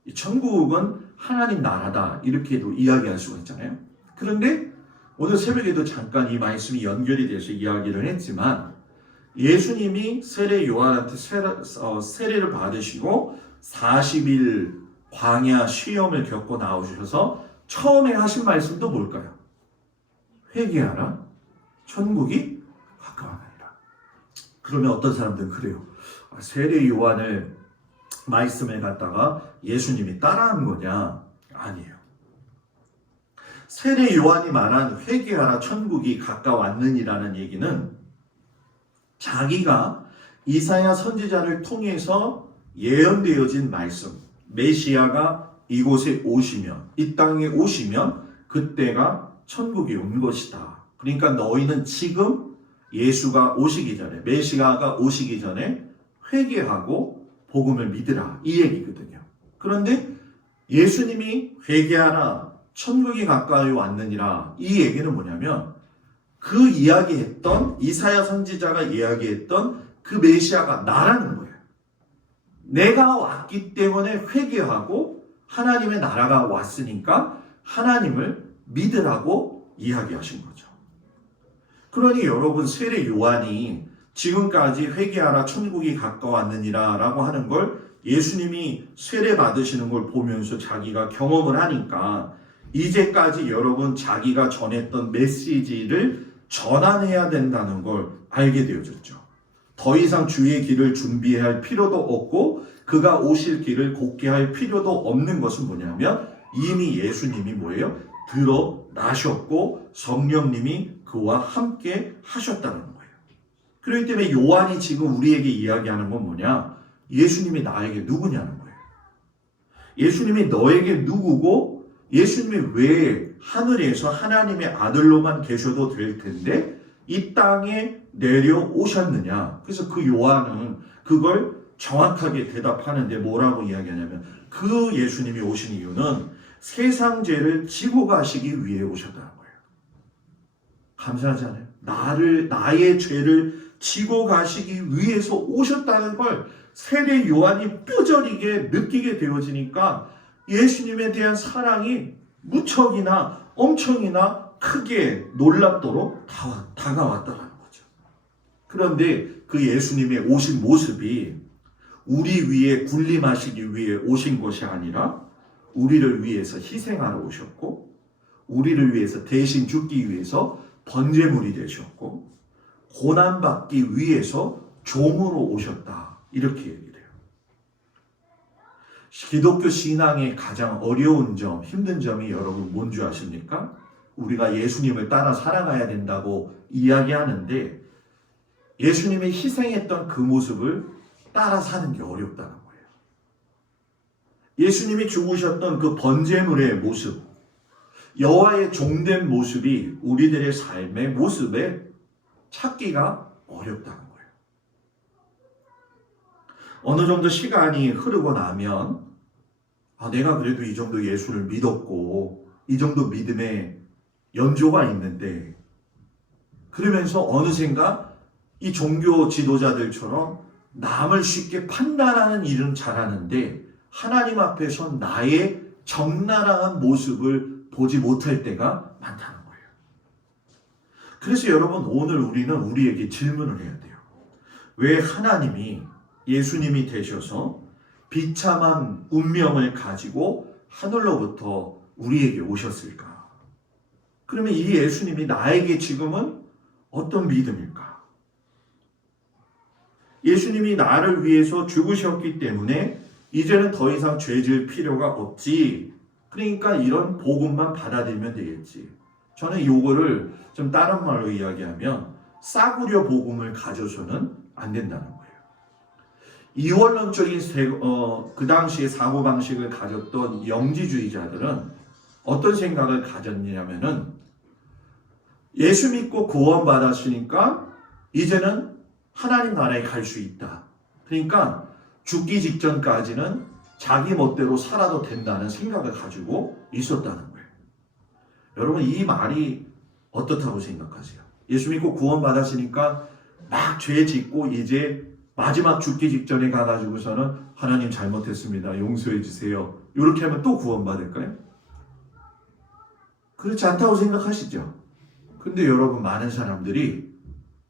이 천국은 하나님 나라다, 이렇게도 이야기할 수가 있잖아요. 그런데 오늘 새벽에도 잠깐 이 말씀이 연결이 돼서 이야기를 했지만, 예수님이 세례 요한한테 세례를 받으시고 40일 광야 시험을 겪고 나오셔서 처음에 하신 말씀도 뭘까요? 회개하라, 천국이 가까워하니라. 그러면 어떤 사람들은 그래요. 세례 요한을 말씀을 갖다가 예수님이 따라한 거냐? 아니에요. 세례 요한이 말한 회개하라, 천국이 가까웠느니라는 얘기는 자기가 이사야 선지자를 통해서 예언되어진 말씀, 메시아가 이곳에 오시면, 이 땅에 오시면 그때가 천국이 온 것이다. 그러니까 너희는 지금 예수가 오시기 전에, 메시아가 오시기 전에 회개하고 복음을 믿으라, 이 얘기거든요. 그런데 예수님이 회개하라, 천국이 가까이 왔느니라, 이 얘기는 뭐냐면 그 이야기했던, 이사야 선지자가 이야기했던 그 메시아가 나라는 거예요. 내가 왔기 때문에 회개하고 하나님의 나라가 왔으니까 하나님을 믿으라고 이야기하신 거죠. 그러니 여러분, 세례 요한이 지금까지 회개하라, 천국이 가까웠느니라 라고 하는 걸 예수님이 세례 받으시는 걸 보면서 자기가 경험을 하니까 이제까지 여러분 자기가 전했던 메시지를 전환해야 된다는 걸 알게 되어졌죠. 더 이상 주의 길을 준비할 필요도 없고 그가 오실 길을 곧게 할 필요도 없는 것은 뭐냐면 이미 예수님이 뭐예요? 드러나셨고 성령님이 그와 함께 하셨다는 거예요. 그렇기 때문에 요한이 지금 우리에게 이야기하는 건 뭐냐? 예수님이 나에게 누구냐는 거예요. 예수님이 너에게 누구고 예수님이 왜 하늘에서 하나님의 아들로만 계셔도 될 텐데 이 땅에 내려오셨느냐. 그래서 그 요한은 그걸 정확하게 대답하는데 뭐라고 이야기하냐면 그 예수님이 오신 이유는 세상 죄를 지고 가시기 위해 오셨다는 거예요. 감사하지 않아요? 나의 죄를 지고 가시기 위해서 오셨다는 걸 세례 요한이 뼈저리게 느끼게 되어지니까 예수님에 대한 사랑이 무척이나 엄청이나 크게 놀랍도록 다가왔다는 거죠. 그런데 그 예수님의 오신 모습이 우리 위에 군림하시기 위해 오신 것이 아니라 우리를 위해서 희생하러 오셨고 우리를 위해서 대신 죽기 위해서 번제물이 되셨고 고난받기 위해서 종으로 오셨다. 이렇게 얘기해요. 기독교 신앙의 가장 어려운 점, 힘든 점이 여러분 뭔지 아십니까? 우리가 예수님을 따라 살아가야 된다고 이야기하는데 예수님이 희생했던 그 모습을 따라 사는 게 어렵다는 거예요. 예수님이 죽으셨던 그 번제물의 모습, 여호와의 종된 모습이 우리들의 삶의 모습에 찾기가 어렵다는 거예요. 어느 정도 시간이 흐르고 나면 내가 그래도 이 정도 예수를 믿었고 이 정도 믿음에 연조가 있는데 그러면서 어느샌가 이 종교 지도자들처럼 남을 쉽게 판단하는 일은 잘하는데 하나님 앞에서 나의 적나라한 모습을 보지 못할 때가 많다는 거예요. 그래서 여러분 오늘 우리는 우리에게 질문을 해야 돼요. 왜 하나님이 예수님이 되셔서 비참한 운명을 가지고 하늘로부터 우리에게 오셨을까? 그러면 이 예수님이 나에게 지금은 어떤 믿음일까? 예수님이 나를 위해서 죽으셨기 때문에 이제는 더 이상 죄질 필요가 없지. 그러니까 이런 복음만 받아들이면 되겠지. 저는 요거를 좀 다른 말로 이야기하면 싸구려 복음을 가져서는 안 된다는 거예요. 이원론적인 그 당시의 사고방식을 가졌던 영지주의자들은 어떤 생각을 가졌냐면은 예수 믿고 구원받았으니까 이제는 하나님 나라에 갈 수 있다. 그러니까 죽기 직전까지는 자기 멋대로 살아도 된다는 생각을 가지고 있었다는 거예요. 여러분 이 말이 어떻다고 생각하세요? 예수 믿고 구원받았으니까 막 죄 짓고 이제 마지막 죽기 직전에 가가지고서는 하나님 잘못했습니다. 용서해 주세요. 이렇게 하면 또 구원받을까요? 그렇지 않다고 생각하시죠? 근데 여러분 많은 사람들이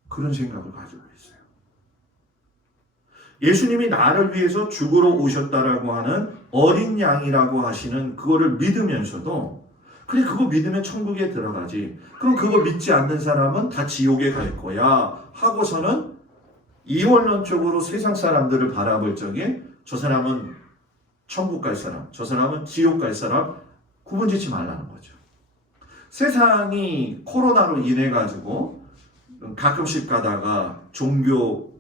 그런 생각을 가지고 있어요. 예수님이 나를 위해서 죽으러 오셨다라고 하는 어린 양이라고 하시는 그거를 믿으면서도 그래 그거 믿으면 천국에 들어가지. 그럼 그거 믿지 않는 사람은 다 지옥에 갈 거야 하고서는 이원론적으로 세상 사람들을 바라볼 적에 저 사람은 천국 갈 사람, 저 사람은 지옥 갈 사람 구분짓지 말라는 거죠. 세상이 코로나로 인해 가지고 가끔씩 가다가 종교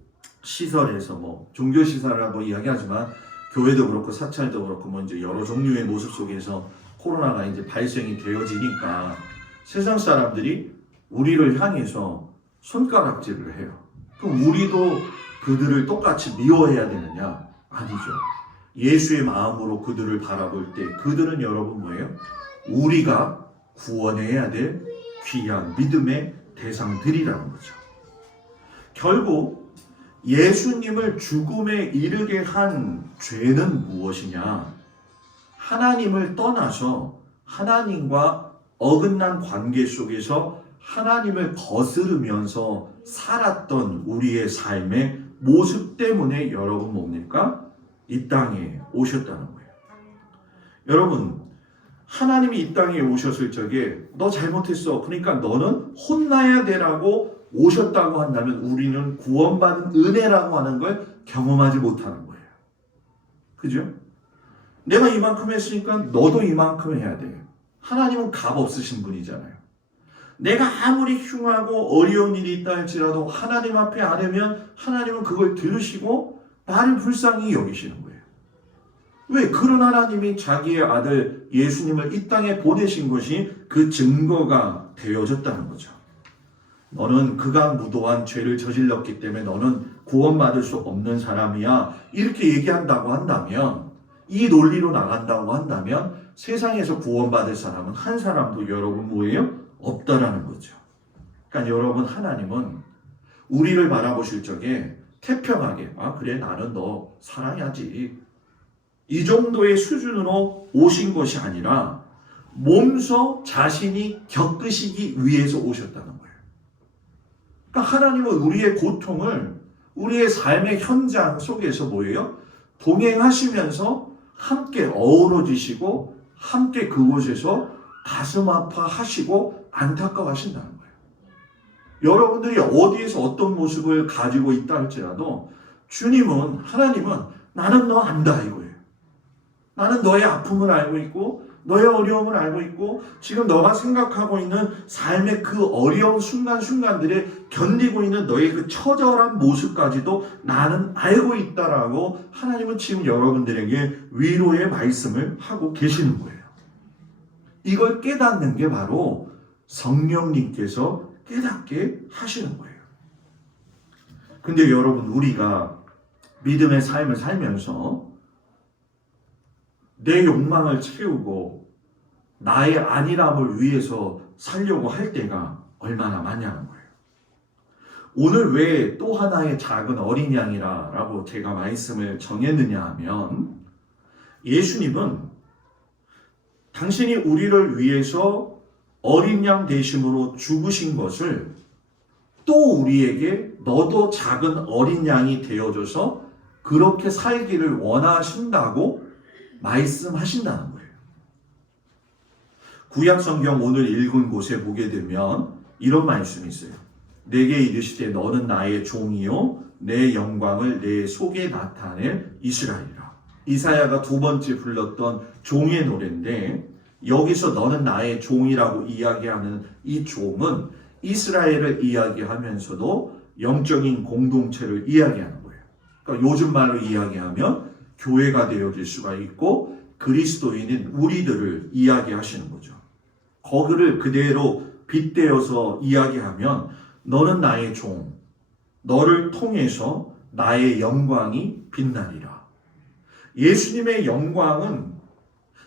시설에서 종교 시설이라고 이야기하지만 교회도 그렇고 사찰도 그렇고 이제 여러 종류의 모습 속에서 코로나가 이제 발생이 되어지니까 세상 사람들이 우리를 향해서 손가락질을 해요. 그럼 우리도 그들을 똑같이 미워해야 되느냐? 아니죠. 예수의 마음으로 그들을 바라볼 때 그들은 여러분 뭐예요? 우리가 구원해야 될 귀한 믿음의 대상들이라는 거죠. 결국 예수님을 죽음에 이르게 한 죄는 무엇이냐? 하나님을 떠나서 하나님과 어긋난 관계 속에서 하나님을 거스르면서 살았던 우리의 삶의 모습 때문에 여러분 뭡니까? 이 땅에 오셨다는 거예요. 여러분 하나님이 이 땅에 오셨을 적에 너 잘못했어. 그러니까 너는 혼나야 되라고 오셨다고 한다면 우리는 구원받은 은혜라고 하는 걸 경험하지 못하는 거예요. 그죠? 내가 이만큼 했으니까 너도 이만큼 해야 돼. 하나님은 값 없으신 분이잖아요. 내가 아무리 흉하고 어려운 일이 있다 할지라도 하나님 앞에 아뢰면 하나님은 그걸 들으시고 나를 불쌍히 여기시는 거예요. 왜? 그런 하나님이 자기의 아들 예수님을 이 땅에 보내신 것이 그 증거가 되어졌다는 거죠. 너는 그가 무도한 죄를 저질렀기 때문에 너는 구원받을 수 없는 사람이야. 이렇게 얘기한다고 한다면 이 논리로 나간다고 한다면 세상에서 구원받을 사람은 한 사람도 여러분 뭐예요? 없다라는 거죠. 그러니까 여러분 하나님은 우리를 바라보실 적에 태평하게 그래 나는 너 사랑하지. 이 정도의 수준으로 오신 것이 아니라 몸소 자신이 겪으시기 위해서 오셨다는 거예요. 그러니까 하나님은 우리의 고통을 우리의 삶의 현장 속에서 뭐예요? 동행하시면서 함께 어우러지시고 함께 그곳에서 가슴 아파하시고 안타까워하신다는 거예요. 여러분들이 어디에서 어떤 모습을 가지고 있다 할지라도 주님은 하나님은 나는 너 안다 이거예요. 나는 너의 아픔을 알고 있고 너의 어려움을 알고 있고 지금 너가 생각하고 있는 삶의 그 어려운 순간순간들에 견디고 있는 너의 그 처절한 모습까지도 나는 알고 있다라고 하나님은 지금 여러분들에게 위로의 말씀을 하고 계시는 거예요. 이걸 깨닫는 게 바로 성령님께서 깨닫게 하시는 거예요. 근데 여러분 우리가 믿음의 삶을 살면서 내 욕망을 채우고 나의 안일함을 위해서 살려고 할 때가 얼마나 많냐는 거예요. 오늘 왜 또 하나의 작은 어린 양이라고 제가 말씀을 정했느냐 하면 예수님은 당신이 우리를 위해서 어린 양 되심으로 죽으신 것을 또 우리에게 너도 작은 어린 양이 되어줘서 그렇게 살기를 원하신다고 말씀하신다는 거예요. 구약 성경 오늘 읽은 곳에 보게 되면 이런 말씀이 있어요. 내게 이르시되 너는 나의 종이요 내 영광을 내 속에 나타낼 이스라엘이라. 이사야가 두 번째 불렀던 종의 노래인데 여기서 너는 나의 종이라고 이야기하는 이 종은 이스라엘을 이야기하면서도 영적인 공동체를 이야기하는 거예요. 그러니까 요즘 말로 이야기하면 교회가 되어질 수가 있고 그리스도인인 우리들을 이야기하시는 거죠. 거기를 그대로 빗대어서 이야기하면 너는 나의 종, 너를 통해서 나의 영광이 빛나리라. 예수님의 영광은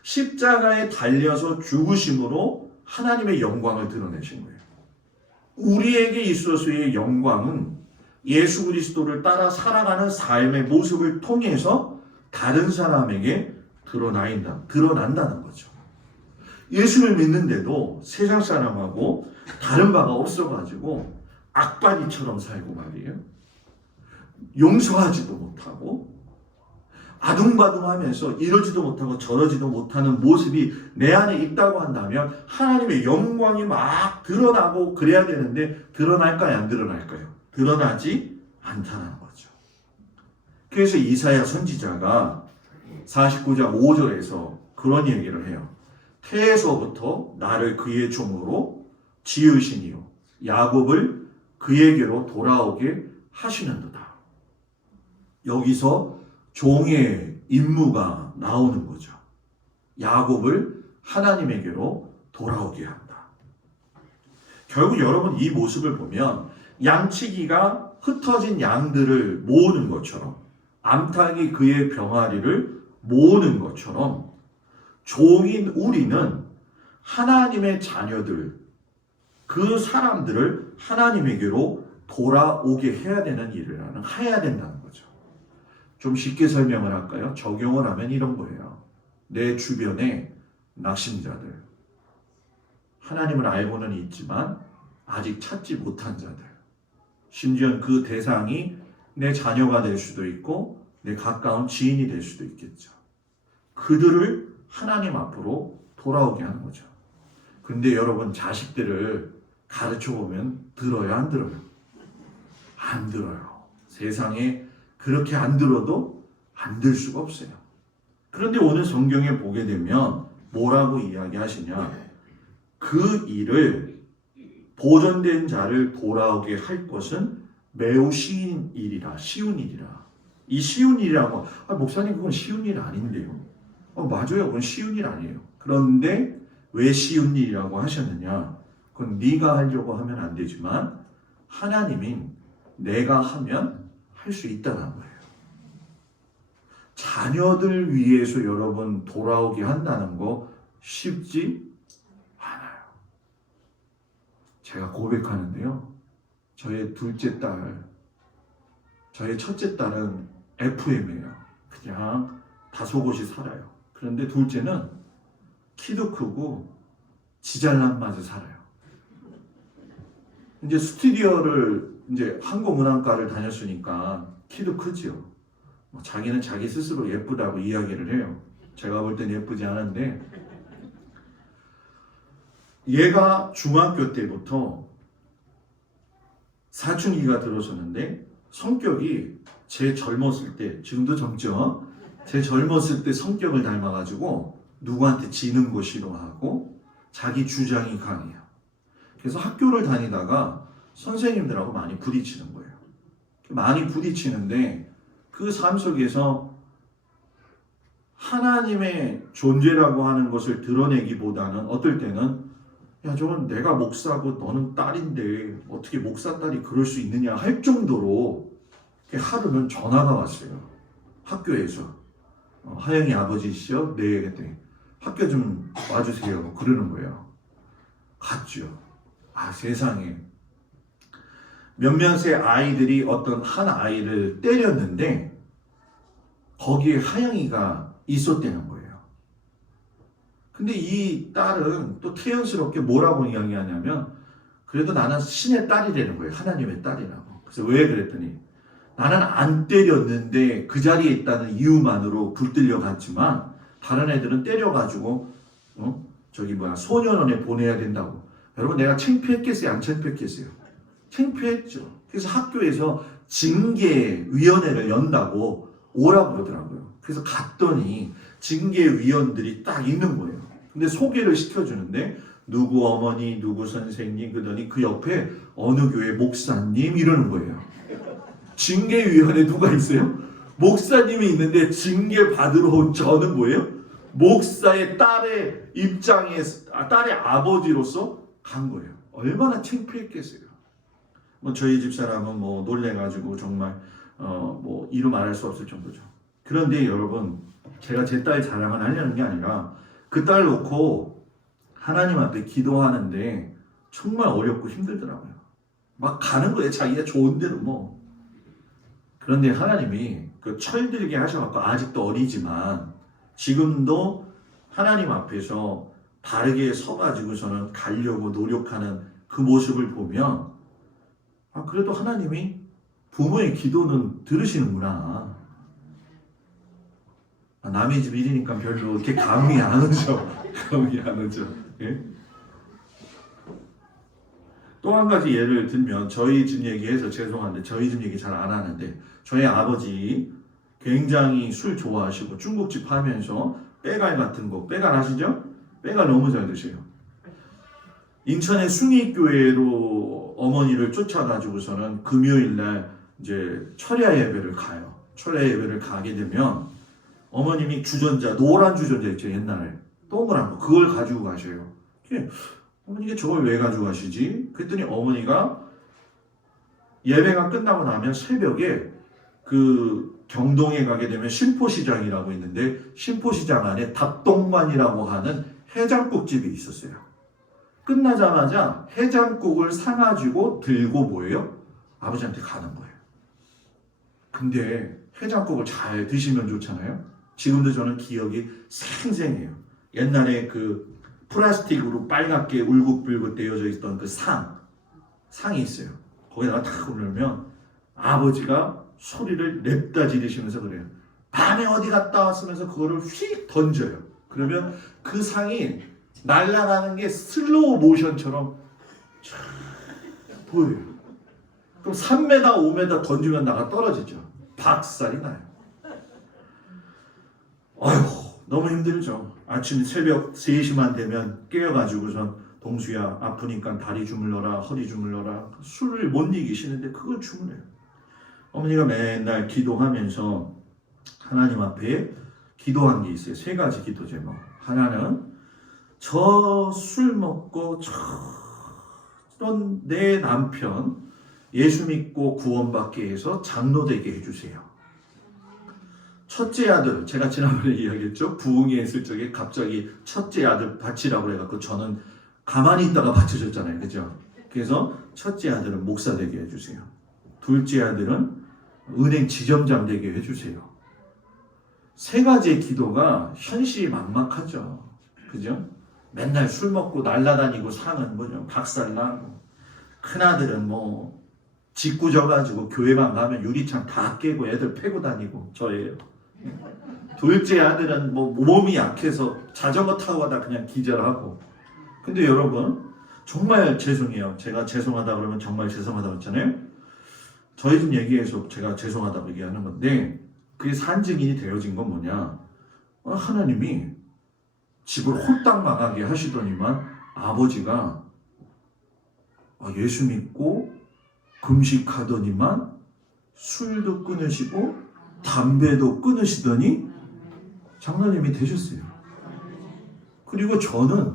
십자가에 달려서 죽으심으로 하나님의 영광을 드러내신 거예요. 우리에게 있어서의 영광은 예수 그리스도를 따라 살아가는 삶의 모습을 통해서 다른 사람에게 드러난다는 거죠. 예수를 믿는데도 세상 사람하고 다른 바가 없어가지고 악바리처럼 살고 말이에요. 용서하지도 못하고 아둥바둥하면서 이러지도 못하고 저러지도 못하는 모습이 내 안에 있다고 한다면 하나님의 영광이 막 드러나고 그래야 되는데 드러날까요? 안 드러날까요? 드러나지 않다는 거죠. 그래서 이사야 선지자가 49장 5절에서 그런 얘기를 해요. 태에서부터 나를 그의 종으로 지으시니요 야곱을 그에게로 돌아오게 하시는도다. 여기서 종의 임무가 나오는 거죠. 야곱을 하나님에게로 돌아오게 한다. 결국 여러분 이 모습을 보면 양치기가 흩어진 양들을 모으는 것처럼 암탉이 그의 병아리를 모으는 것처럼 종인 우리는 하나님의 자녀들, 그 사람들을 하나님에게로 돌아오게 해야 된다는 거죠. 좀 쉽게 설명을 할까요? 적용을 하면 이런 거예요. 내 주변에 낙심자들, 하나님을 알고는 있지만 아직 찾지 못한 자들, 심지어 그 대상이 내 자녀가 될 수도 있고 내 가까운 지인이 될 수도 있겠죠. 그들을 하나님 앞으로 돌아오게 하는 거죠. 근데 여러분 자식들을 가르쳐보면 들어요, 안 들어요? 안 들어요. 세상에 그렇게 안 들어도 안 들 수가 없어요. 그런데 오늘 성경에 보게 되면 뭐라고 이야기하시냐? 그 일을 보존된 자를 돌아오게 할 것은 매우 쉬운 일이라. 이 쉬운 일이라고 목사님 그건 쉬운 일 아닌데요. 맞아요. 그건 쉬운 일 아니에요. 그런데 왜 쉬운 일이라고 하셨느냐? 그건 네가 하려고 하면 안 되지만 하나님인 내가 하면 할 수 있다는 거예요. 자녀들 위해서 여러분 돌아오게 한다는 거 쉽지 않아요. 제가 고백하는데요. 저의 둘째 딸, 저의 첫째 딸은 FM이에요. 그냥 다소곳이 살아요. 그런데 둘째는 키도 크고 지잘난 맛에 살아요. 이제 스튜디오를 이제 한국문학과를 다녔으니까 키도 크지요. 자기는 자기 스스로 예쁘다고 이야기를 해요. 제가 볼 땐 예쁘지 않은데 얘가 중학교 때부터 사춘기가 들어섰는데 성격이 제 젊었을 때, 지금도 젊죠? 제 젊었을 때 성격을 닮아가지고 누구한테 지는 거 싫어하고 자기 주장이 강해요. 그래서 학교를 다니다가 선생님들하고 많이 부딪히는 거예요. 많이 부딪히는데 그 삶 속에서 하나님의 존재라고 하는 것을 드러내기보다는 어떨 때는 야 저건 내가 목사고 너는 딸인데 어떻게 목사 딸이 그럴 수 있느냐 할 정도로 하루는 전화가 왔어요. 학교에서 하영이 아버지시죠? 네 그때 학교 좀 와주세요. 그러는 거예요. 갔죠. 세상에 몇몇의 아이들이 어떤 한 아이를 때렸는데 거기에 하영이가 있었다는 거예요. 근데 이 딸은 또 태연스럽게 뭐라고 이야기하냐면 그래도 나는 신의 딸이 되는 거예요. 하나님의 딸이라고. 그래서 왜 그랬더니 나는 안 때렸는데 그 자리에 있다는 이유만으로 붙들려 갔지만 다른 애들은 때려가지고 소년원에 보내야 된다고. 여러분 내가 창피했겠어요? 안 창피했겠어요? 창피했죠. 그래서 학교에서 징계위원회를 연다고 오라고 그러더라고요. 그래서 갔더니 징계위원들이 딱 있는 거예요. 근데 소개를 시켜주는데 누구 어머니, 누구 선생님, 그러더니 그 옆에 어느 교회 목사님 이러는 거예요. 징계위원회 누가 있어요? 목사님이 있는데 징계 받으러 온 저는 뭐예요? 목사의 딸의 입장에서, 딸의 아버지로서 간 거예요. 얼마나 창피했겠어요. 저희 집사람은 놀래가지고 정말 이루 말할 수 없을 정도죠. 그런데 여러분, 제가 제 딸 자랑을 하려는 게 아니라 그 딸 놓고 하나님 앞에 기도하는데 정말 어렵고 힘들더라고요. 막 가는 거예요. 자기가 좋은 대로 그런데 하나님이 그 철들게 하셔갖고 아직도 어리지만 지금도 하나님 앞에서 바르게 서가지고서는 가려고 노력하는 그 모습을 보면 그래도 하나님이 부모의 기도는 들으시는구나. 남의 집 일이니까 별로 이렇게 감이 안 오죠. 감이 안 오죠. 예? 또 한 가지 예를 들면 저희 집 얘기해서 죄송한데 저희 집 얘기 잘 안 하는데 저희 아버지 굉장히 술 좋아하시고 중국집 하면서 빼갈 같은 거 빼갈 아시죠? 빼갈 너무 잘 드세요. 인천의 숭의교회로 어머니를 쫓아가지고서는 금요일날 이제 철야 예배를 가요. 철야 예배를 가게 되면 어머님이 주전자, 노란 주전자 있죠 옛날에 동그란 거 그걸 가지고 가셔요. 어머니가 저걸 왜 가지고 가시지? 그랬더니 어머니가 예배가 끝나고 나면 새벽에 그 경동에 가게 되면 신포시장이라고 있는데 신포시장 안에 닭동만이라고 하는 해장국집이 있었어요. 끝나자마자 해장국을 사가지고 들고 뭐예요? 아버지한테 가는 거예요. 근데 해장국을 잘 드시면 좋잖아요. 지금도 저는 기억이 생생해요. 옛날에 그 플라스틱으로 빨갛게 울긋불긋 되어져 있던 그 상이 있어요. 거기다가 탁 올리면 아버지가 소리를 냅다 지르시면서 그래요. 밤에 어디 갔다 왔으면서 그거를 휙 던져요. 그러면 그 상이 날아가는 게 슬로우 모션처럼 쫙 보여요. 그럼 3m, 5m 던지면 나가 떨어지죠. 박살이 나요. 아휴 너무 힘들죠. 아침 새벽 3시만 되면 깨어가지고선 동수야 아프니까 다리 주물러라 허리 주물러라 술을 못 이기시는데 그걸 주물러요. 어머니가 맨날 기도하면서 하나님 앞에 기도한 게 있어요. 3가지 기도 제목. 하나는 저 술 먹고 저런 내 남편 예수 믿고 구원받게 해서 장로 되게 해주세요. 첫째 아들, 제가 지난번에 이야기했죠. 부흥회 했을 적에 갑자기 첫째 아들 바치라고 해갖고 저는 가만히 있다가 바쳐줬잖아요. 그죠? 그래서 첫째 아들은 목사 되게 해주세요. 둘째 아들은 은행 지점장 되게 해주세요. 3가지의 기도가 현실막막하죠. 그죠? 맨날 술 먹고 날라다니고 사는 뭐죠? 박살나고. 큰아들은 짓궂어 져가지고 교회만 가면 유리창 다 깨고 애들 패고 다니고 저예요. 둘째 아들은 몸이 약해서 자전거 타고 가다 그냥 기절하고. 근데 여러분 정말 죄송해요. 제가 죄송하다 그러면 정말 죄송하다고 했잖아요. 저희 집 얘기해서 제가 죄송하다고 얘기하는 건데 그게 산증인이 되어진 건 뭐냐? 하나님이 집을 홀딱 망하게 하시더니만 아버지가 예수 믿고 금식하더니만 술도 끊으시고 담배도 끊으시더니 장로님이 되셨어요. 그리고 저는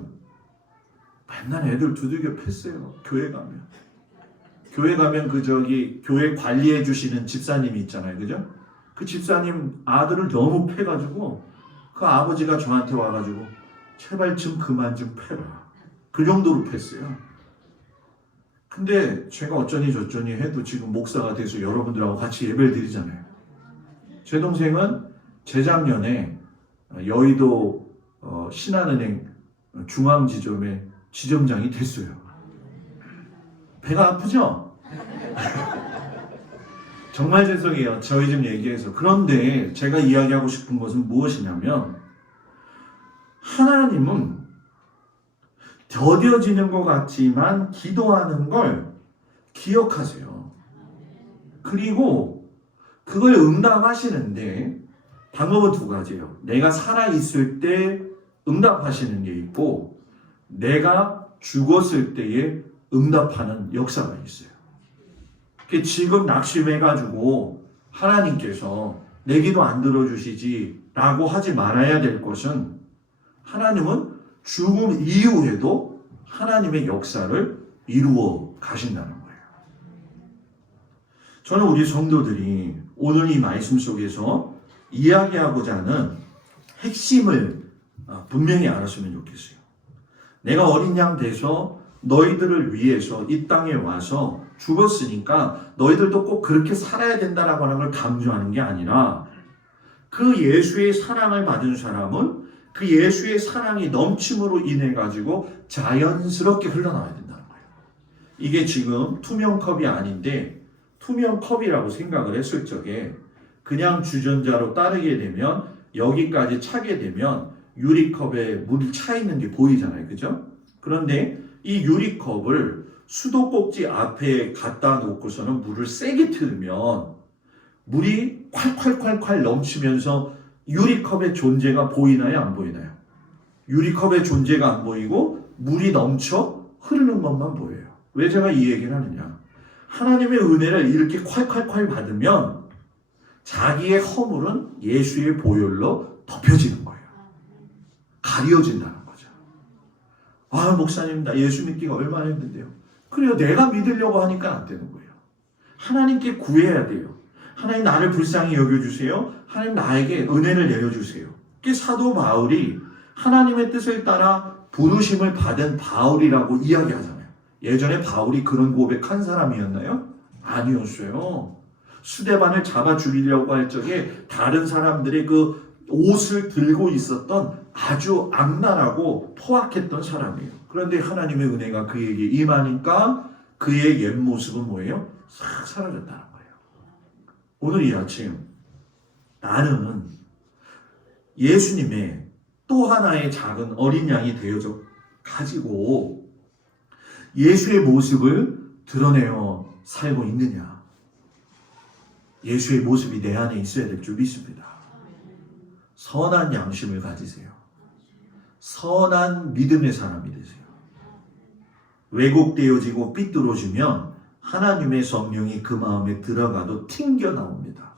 맨날 애들 두들겨 팼어요. 교회 가면 교회 관리해 주시는 집사님이 있잖아요. 그죠? 그 집사님 아들을 너무 패가지고 그 아버지가 저한테 와가지고 제발 좀 그만 좀 패라. 그 정도로 팼어요. 근데 제가 어쩌니 저쩌니 해도 지금 목사가 돼서 여러분들하고 같이 예배를 드리잖아요. 제 동생은 재작년에 여의도 신한은행 중앙지점의 지점장이 됐어요. 배가 아프죠? 정말 죄송해요. 저희 집 얘기해서. 그런데 제가 이야기하고 싶은 것은 무엇이냐면 하나님은 더뎌지는 것 같지만 기도하는 걸 기억하세요. 그리고 그걸 응답하시는데 방법은 두 가지예요. 내가 살아있을 때 응답하시는 게 있고 내가 죽었을 때에 응답하는 역사가 있어요. 지금 낙심해가지고 하나님께서 내 기도 안 들어주시지 라고 하지 말아야 될 것은 하나님은 죽음 이후에도 하나님의 역사를 이루어 가신다는 거예요. 저는 우리 성도들이 오늘 이 말씀 속에서 이야기하고자 하는 핵심을 분명히 알았으면 좋겠어요. 내가 어린 양 돼서 너희들을 위해서 이 땅에 와서 죽었으니까 너희들도 꼭 그렇게 살아야 된다라고 하는 걸 강조하는 게 아니라 그 예수의 사랑을 받은 사람은 그 예수의 사랑이 넘침으로 인해 가지고 자연스럽게 흘러나와야 된다는 거예요. 이게 지금 투명 컵이 아닌데 투명 컵이라고 생각을 했을 적에 그냥 주전자로 따르게 되면 여기까지 차게 되면 유리컵에 물이 차 있는 게 보이잖아요. 그죠? 그런데 이 유리컵을 수도꼭지 앞에 갖다 놓고서는 물을 세게 틀면 물이 콸콸콸콸 넘치면서 유리컵의 존재가 보이나요? 안 보이나요? 유리컵의 존재가 안 보이고 물이 넘쳐 흐르는 것만 보여요. 왜 제가 이 얘기를 하느냐? 하나님의 은혜를 이렇게 콸콸콸 받으면 자기의 허물은 예수의 보혈로 덮여지는 거예요. 가려진다는 거죠. 아, 목사님, 나 예수 믿기가 얼마나 힘든데요. 그래요. 내가 믿으려고 하니까 안 되는 거예요. 하나님께 구해야 돼요. 하나님 나를 불쌍히 여겨주세요. 하나님 나에게 은혜를 내려주세요. 그게 사도 바울이 하나님의 뜻을 따라 부르심을 받은 바울이라고 이야기하잖아요. 예전에 바울이 그런 고백한 사람이었나요? 아니었어요. 스데반을 잡아 죽이려고 할 적에 다른 사람들의 그 옷을 들고 있었던 아주 악랄하고 포악했던 사람이에요. 그런데 하나님의 은혜가 그에게 임하니까 그의 옛 모습은 뭐예요? 싹 사라졌다는 거예요. 오늘 이 아침 나는 예수님의 또 하나의 작은 어린 양이 되어져 가지고 예수의 모습을 드러내어 살고 있느냐? 예수의 모습이 내 안에 있어야 될 줄 믿습니다. 선한 양심을 가지세요. 선한 믿음의 사람이 되세요. 왜곡되어지고 삐뚤어지면 하나님의 성령이 그 마음에 들어가도 튕겨 나옵니다.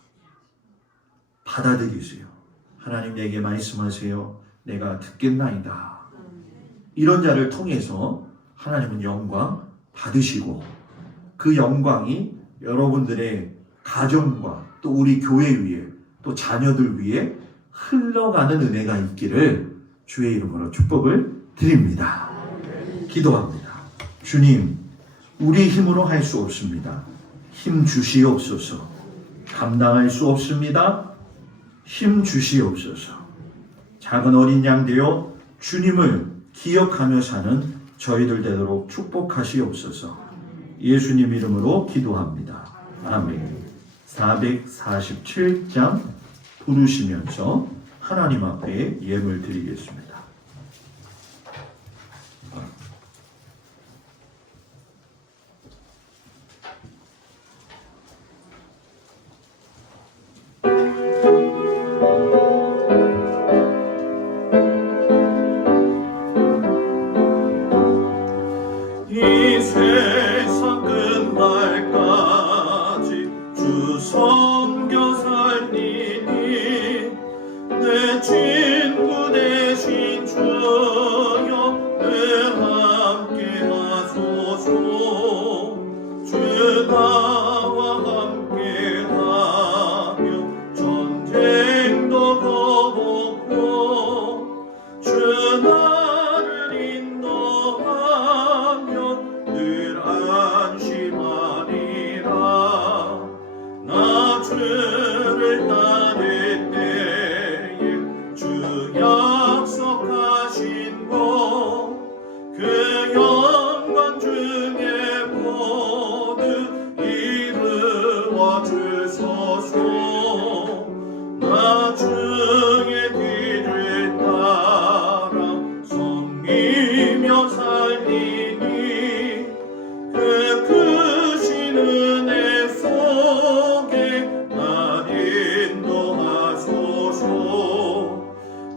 받아들이세요. 하나님 내게 말씀하세요. 내가 듣겠나이다. 이런 자를 통해서 하나님은 영광 받으시고 그 영광이 여러분들의 가정과 또 우리 교회 위에 또 자녀들 위에 흘러가는 은혜가 있기를 주의 이름으로 축복을 드립니다. 기도합니다. 주님, 우리 힘으로 할 수 없습니다. 힘 주시옵소서. 감당할 수 없습니다. 힘 주시옵소서. 작은 어린 양 되어 주님을 기억하며 사는 저희들 되도록 축복하시옵소서. 예수님 이름으로 기도합니다. 아멘. 447장 부르시면서 하나님 앞에 예물 드리겠습니다. 이 세상 끝날까지 주 섬겨 살리니 내 친구 되시 가리니 그 크신 은혜 속에 날 인도하소서.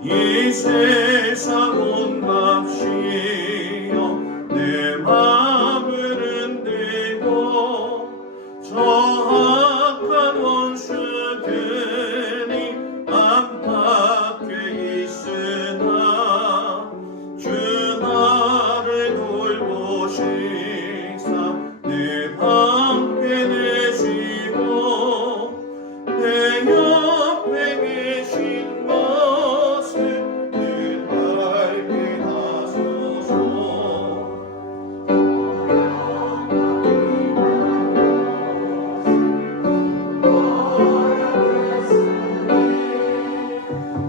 이 세상 온 값이여 내 맘을 흔들고 저 악한 원수들이 안팎에 있으나 주 나를 돌보시사 내 함께 되시고 내 옆에 계신 것을 늘 알게 하소서.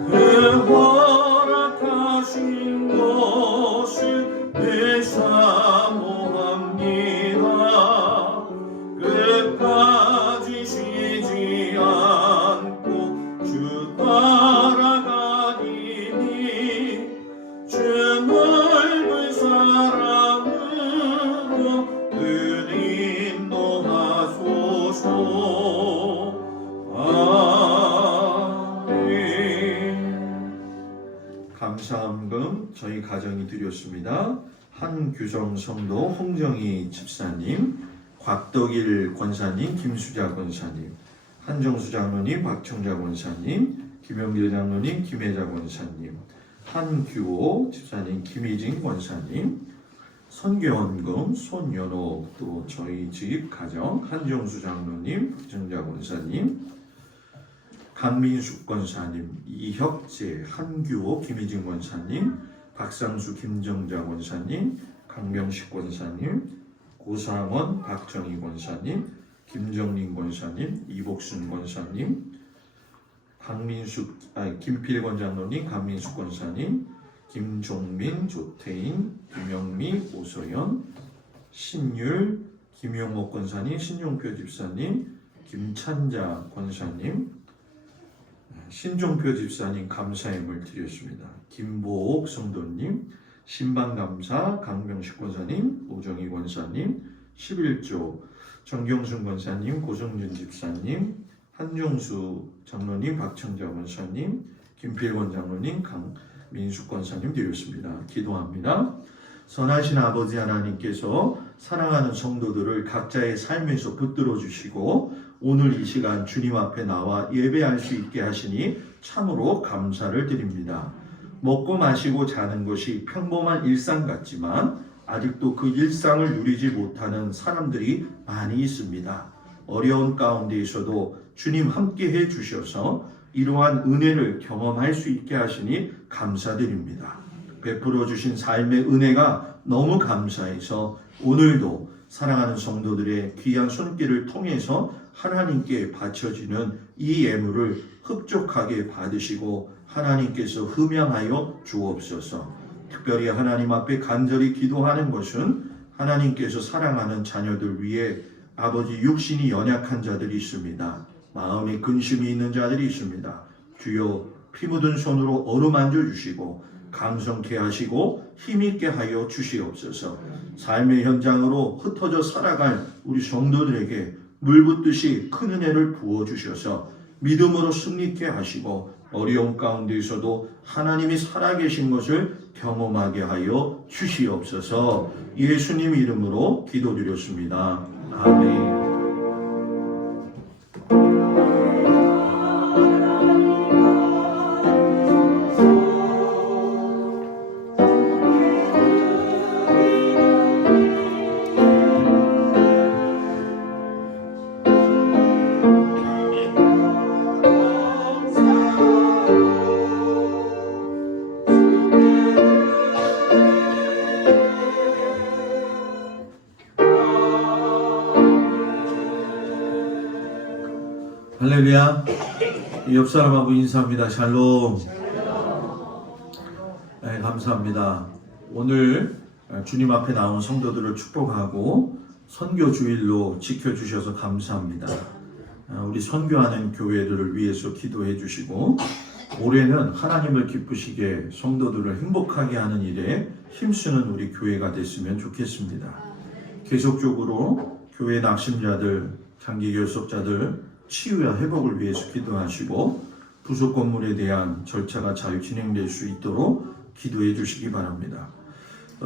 그 허락하신 것을 내 사모합니다. 끝까지 쉬지 않고 주 따라가리니 주 넓은 사랑으로 늘 인도하소서. 감사함금 저희 가정이 드렸습니다. 한규정 성도 홍정희 집사님, 곽덕일 권사님, 김수자 권사님, 한정수 장로님, 박청자 권사님, 김영길 장로님, 김혜자 권사님, 한규호 집사님, 김희진 권사님, 선교원금 손연호, 또 저희 집 가정 한정수 장로님, 박청자 권사님, 강민숙 권사님, 이혁재, 한규호, 김희진 권사님, 박상수, 김정자 권사님, 강명식 권사님, 고상원, 박정희 권사님, 김정린 권사님, 이복순 권사님, 김필권 장로님, 강민숙 권사님, 김종민, 조태인, 김영미, 오소연, 신율, 김용옥 권사님, 신용표 집사님, 김찬자 권사님, 신종표 집사님 감사임을 드렸습니다. 김보옥 성도님, 신방감사 강명식 권사님, 오정희 권사님, 11조 정경순 권사님, 고성준 집사님, 한종수 장로님, 박청자 권사님, 김필권 장로님, 강민숙 권사님 드렸습니다. 기도합니다. 선하신 아버지 하나님께서 사랑하는 성도들을 각자의 삶에서 붙들어 주시고 오늘 이 시간 주님 앞에 나와 예배할 수 있게 하시니 참으로 감사를 드립니다. 먹고 마시고 자는 것이 평범한 일상 같지만 아직도 그 일상을 누리지 못하는 사람들이 많이 있습니다. 어려운 가운데에서도 주님 함께 해 주셔서 이러한 은혜를 경험할 수 있게 하시니 감사드립니다. 베풀어 주신 삶의 은혜가 너무 감사해서 오늘도 사랑하는 성도들의 귀한 손길을 통해서 하나님께 바쳐지는 이 예물을 흡족하게 받으시고 하나님께서 흠양하여 주옵소서. 특별히 하나님 앞에 간절히 기도하는 것은 하나님께서 사랑하는 자녀들 위해 아버지 육신이 연약한 자들이 있습니다. 마음에 근심이 있는 자들이 있습니다. 주여 피 묻은 손으로 어루만져 주시고 강성케 하시고 힘있게 하여 주시옵소서. 삶의 현장으로 흩어져 살아갈 우리 성도들에게 물붓듯이 큰 은혜를 부어주셔서 믿음으로 승리케 하시고 어려움 가운데에서도 하나님이 살아계신 것을 경험하게 하여 주시옵소서. 예수님 이름으로 기도드렸습니다. 아멘. 할렐루야. 옆 사람하고 인사합니다. 샬롬. 네, 감사합니다. 오늘 주님 앞에 나온 성도들을 축복하고 선교 주일로 지켜주셔서 감사합니다. 우리 선교하는 교회들을 위해서 기도해 주시고 올해는 하나님을 기쁘시게 성도들을 행복하게 하는 일에 힘쓰는 우리 교회가 됐으면 좋겠습니다. 계속적으로 교회 낙심자들, 장기 결석자들 치유와 회복을 위해서 기도하시고 부속 건물에 대한 절차가 잘 진행될 수 있도록 기도해 주시기 바랍니다.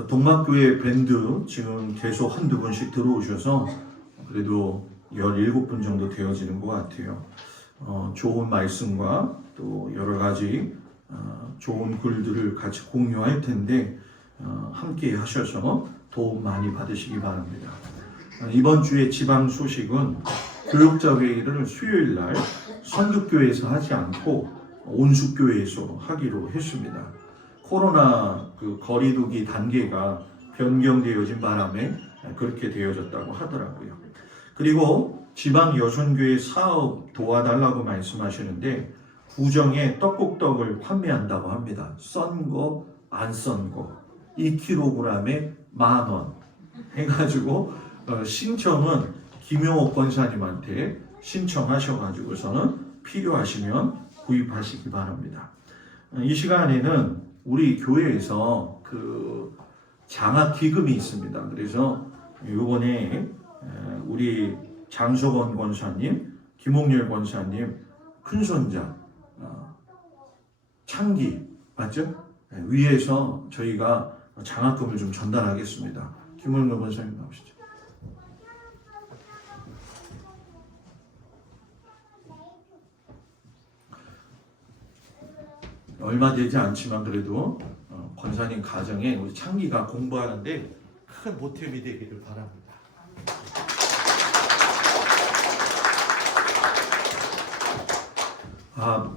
동막교회 밴드 지금 계속 한두 분씩 들어오셔서 그래도 17분 정도 되어지는 것 같아요. 좋은 말씀과 또 여러 가지 좋은 글들을 같이 공유할 텐데 함께 하셔서 도움 많이 받으시기 바랍니다. 이번 주에 지방 소식은 교육자 회의를 수요일 날 선교교회에서 하지 않고 온수교회에서 하기로 했습니다. 코로나 거리두기 단계가 변경되어진 바람에 그렇게 되어졌다고 하더라고요. 그리고 지방 여선교회 사업 도와달라고 말씀하시는데 구정에 떡국떡을 판매한다고 합니다. 썬 거, 안 썬 거 2kg에 10,000원 해가지고 신청은 김용옥 권사님한테 신청하셔가지고서는 필요하시면 구입하시기 바랍니다. 이 시간에는 우리 교회에서 장학 기금이 있습니다. 그래서 이번에 우리 장석원 권사님, 김홍렬 권사님 큰손자 창기 맞죠? 위에서 저희가 장학금을 좀 전달하겠습니다. 김홍렬 권사님 나오시죠. 얼마 되지 않지만 그래도 권사님 가정에 우리 창기가 공부하는데 큰 보탬이 되기를 바랍니다.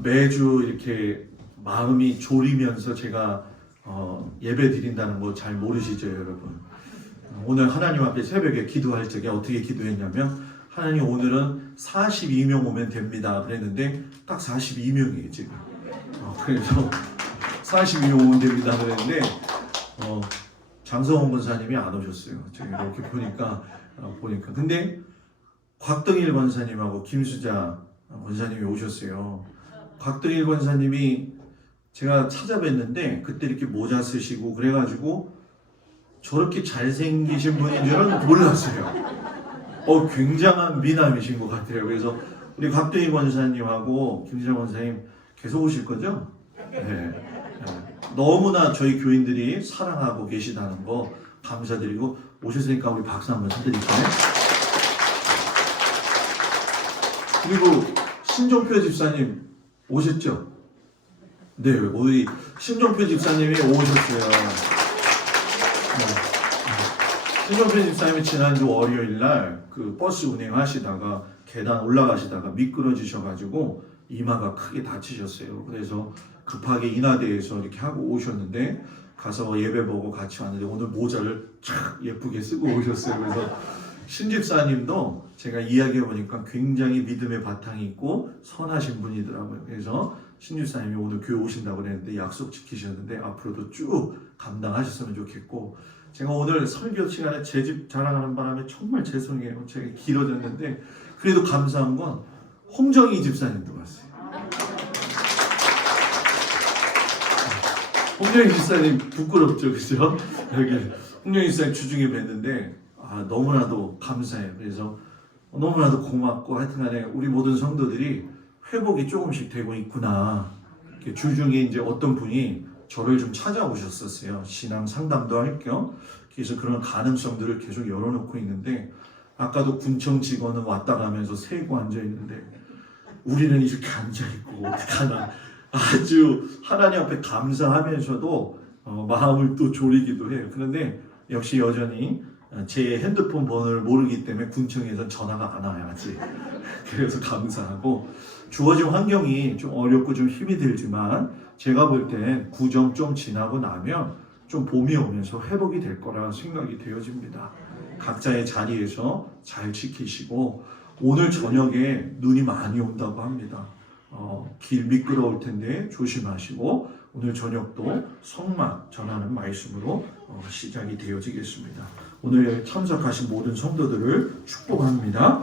매주 이렇게 마음이 졸이면서 제가 예배 드린다는 거 잘 모르시죠, 여러분? 오늘 하나님 앞에 새벽에 기도할 적에 어떻게 기도했냐면 하나님 오늘은 42명 오면 됩니다 그랬는데 딱 42명이에요 지금. 그래서 42명 오면 됩니다 그랬는데 장성원 권사님이 안 오셨어요. 제가 이렇게 보니까 근데 곽동일 권사님하고 김수자 권사님이 오셨어요. 곽동일 권사님이 제가 찾아뵀는데 그때 이렇게 모자 쓰시고 그래가지고 저렇게 잘생기신 분인 줄은 몰랐어요. 굉장한 미남이신 것 같아요. 그래서 우리 곽동일 권사님하고 김수자 권사님 계속 오실 거죠? 네. 너무나 저희 교인들이 사랑하고 계시다는 거 감사드리고 오셨으니까 우리 박수 한번 쳐드릴까요? 그리고 신종표 집사님 오셨죠? 네, 우리 신종표 집사님이 오셨어요. 신종표 집사님이 지난주 월요일날 버스 운행하시다가 계단 올라가시다가 미끄러지셔가지고 이마가 크게 다치셨어요. 그래서 급하게 인하대에서 이렇게 하고 오셨는데 가서 예배 보고 같이 왔는데 오늘 모자를 촥 예쁘게 쓰고 오셨어요. 그래서 신집사님도 제가 이야기해 보니까 굉장히 믿음의 바탕이 있고 선하신 분이더라고요. 그래서 신집사님이 오늘 교회 오신다고 그랬는데 약속 지키셨는데 앞으로도 쭉 감당하셨으면 좋겠고 제가 오늘 설교 시간에 제 집 자랑하는 바람에 정말 죄송해요. 제가 길어졌는데 그래도 감사한 건 홍정희 집사님도 왔어요. 홍정희 집사님 부끄럽죠, 그죠? 여기 홍정희 집사님 주중에 뵀는데 너무나도 감사해요. 그래서 너무나도 고맙고 하여튼간에 우리 모든 성도들이 회복이 조금씩 되고 있구나. 주중에 이제 어떤 분이 저를 좀 찾아오셨었어요. 신앙 상담도 할 겸. 그래서 그런 가능성들을 계속 열어놓고 있는데 아까도 군청 직원은 왔다 가면서 세고 앉아 있는데 우리는 이렇게 앉아 있고 어떡하나. 아주 하나님 앞에 감사하면서도 마음을 또 졸이기도 해요. 그런데 역시 여전히 제 핸드폰 번호를 모르기 때문에 군청에서 전화가 안 와요 아직. 그래서 감사하고 주어진 환경이 좀 어렵고 좀 힘이 들지만 제가 볼 땐 구정 좀 지나고 나면 좀 봄이 오면서 회복이 될 거라 생각이 되어집니다. 각자의 자리에서 잘 지키시고 오늘 저녁에 눈이 많이 온다고 합니다. 길 미끄러울 텐데 조심하시고 오늘 저녁도 성막 전하는 말씀으로 시작이 되어지겠습니다. 오늘 참석하신 모든 성도들을 축복합니다.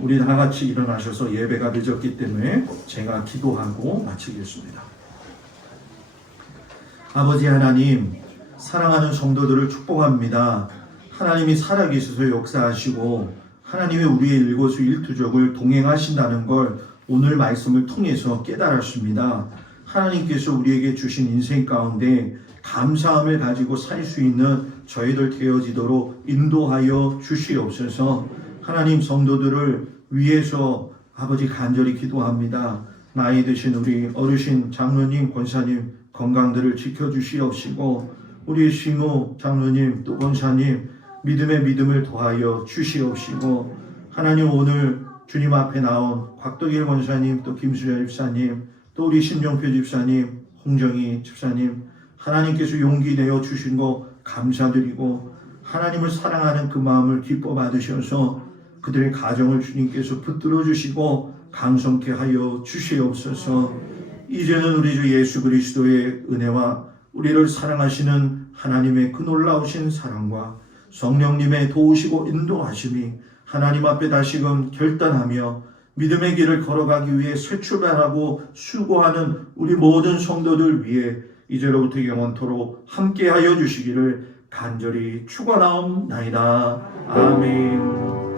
우리 다 같이 일어나셔서 예배가 늦었기 때문에 제가 기도하고 마치겠습니다. 아버지 하나님, 사랑하는 성도들을 축복합니다. 하나님이 살아계셔서 역사하시고 하나님이 우리의 일거수일투족을 동행하신다는 걸 오늘 말씀을 통해서 깨달았습니다. 하나님께서 우리에게 주신 인생 가운데 감사함을 가지고 살 수 있는 저희들 되어지도록 인도하여 주시옵소서. 하나님, 성도들을 위해서 아버지 간절히 기도합니다. 나이 드신 우리 어르신 장로님, 권사님 건강들을 지켜주시옵시고 우리 시무 장로님 또 권사님 믿음의 믿음을 더하여 주시옵시고, 하나님 오늘 주님 앞에 나온 곽덕일 권사님 또 김수자 집사님 또 우리 신정표 집사님, 홍정희 집사님, 하나님께서 용기 내어 주신 거 감사드리고 하나님을 사랑하는 그 마음을 기뻐 받으셔서 그들의 가정을 주님께서 붙들어 주시고 강성케 하여 주시옵소서. 이제는 우리 주 예수 그리스도의 은혜와 우리를 사랑하시는 하나님의 그 놀라우신 사랑과 성령님의 도우시고 인도하심이 하나님 앞에 다시금 결단하며 믿음의 길을 걸어가기 위해 새 출발하고 수고하는 우리 모든 성도들 위해 이제로부터 영원토록 함께하여 주시기를 간절히 축원하옵나이다. 아멘.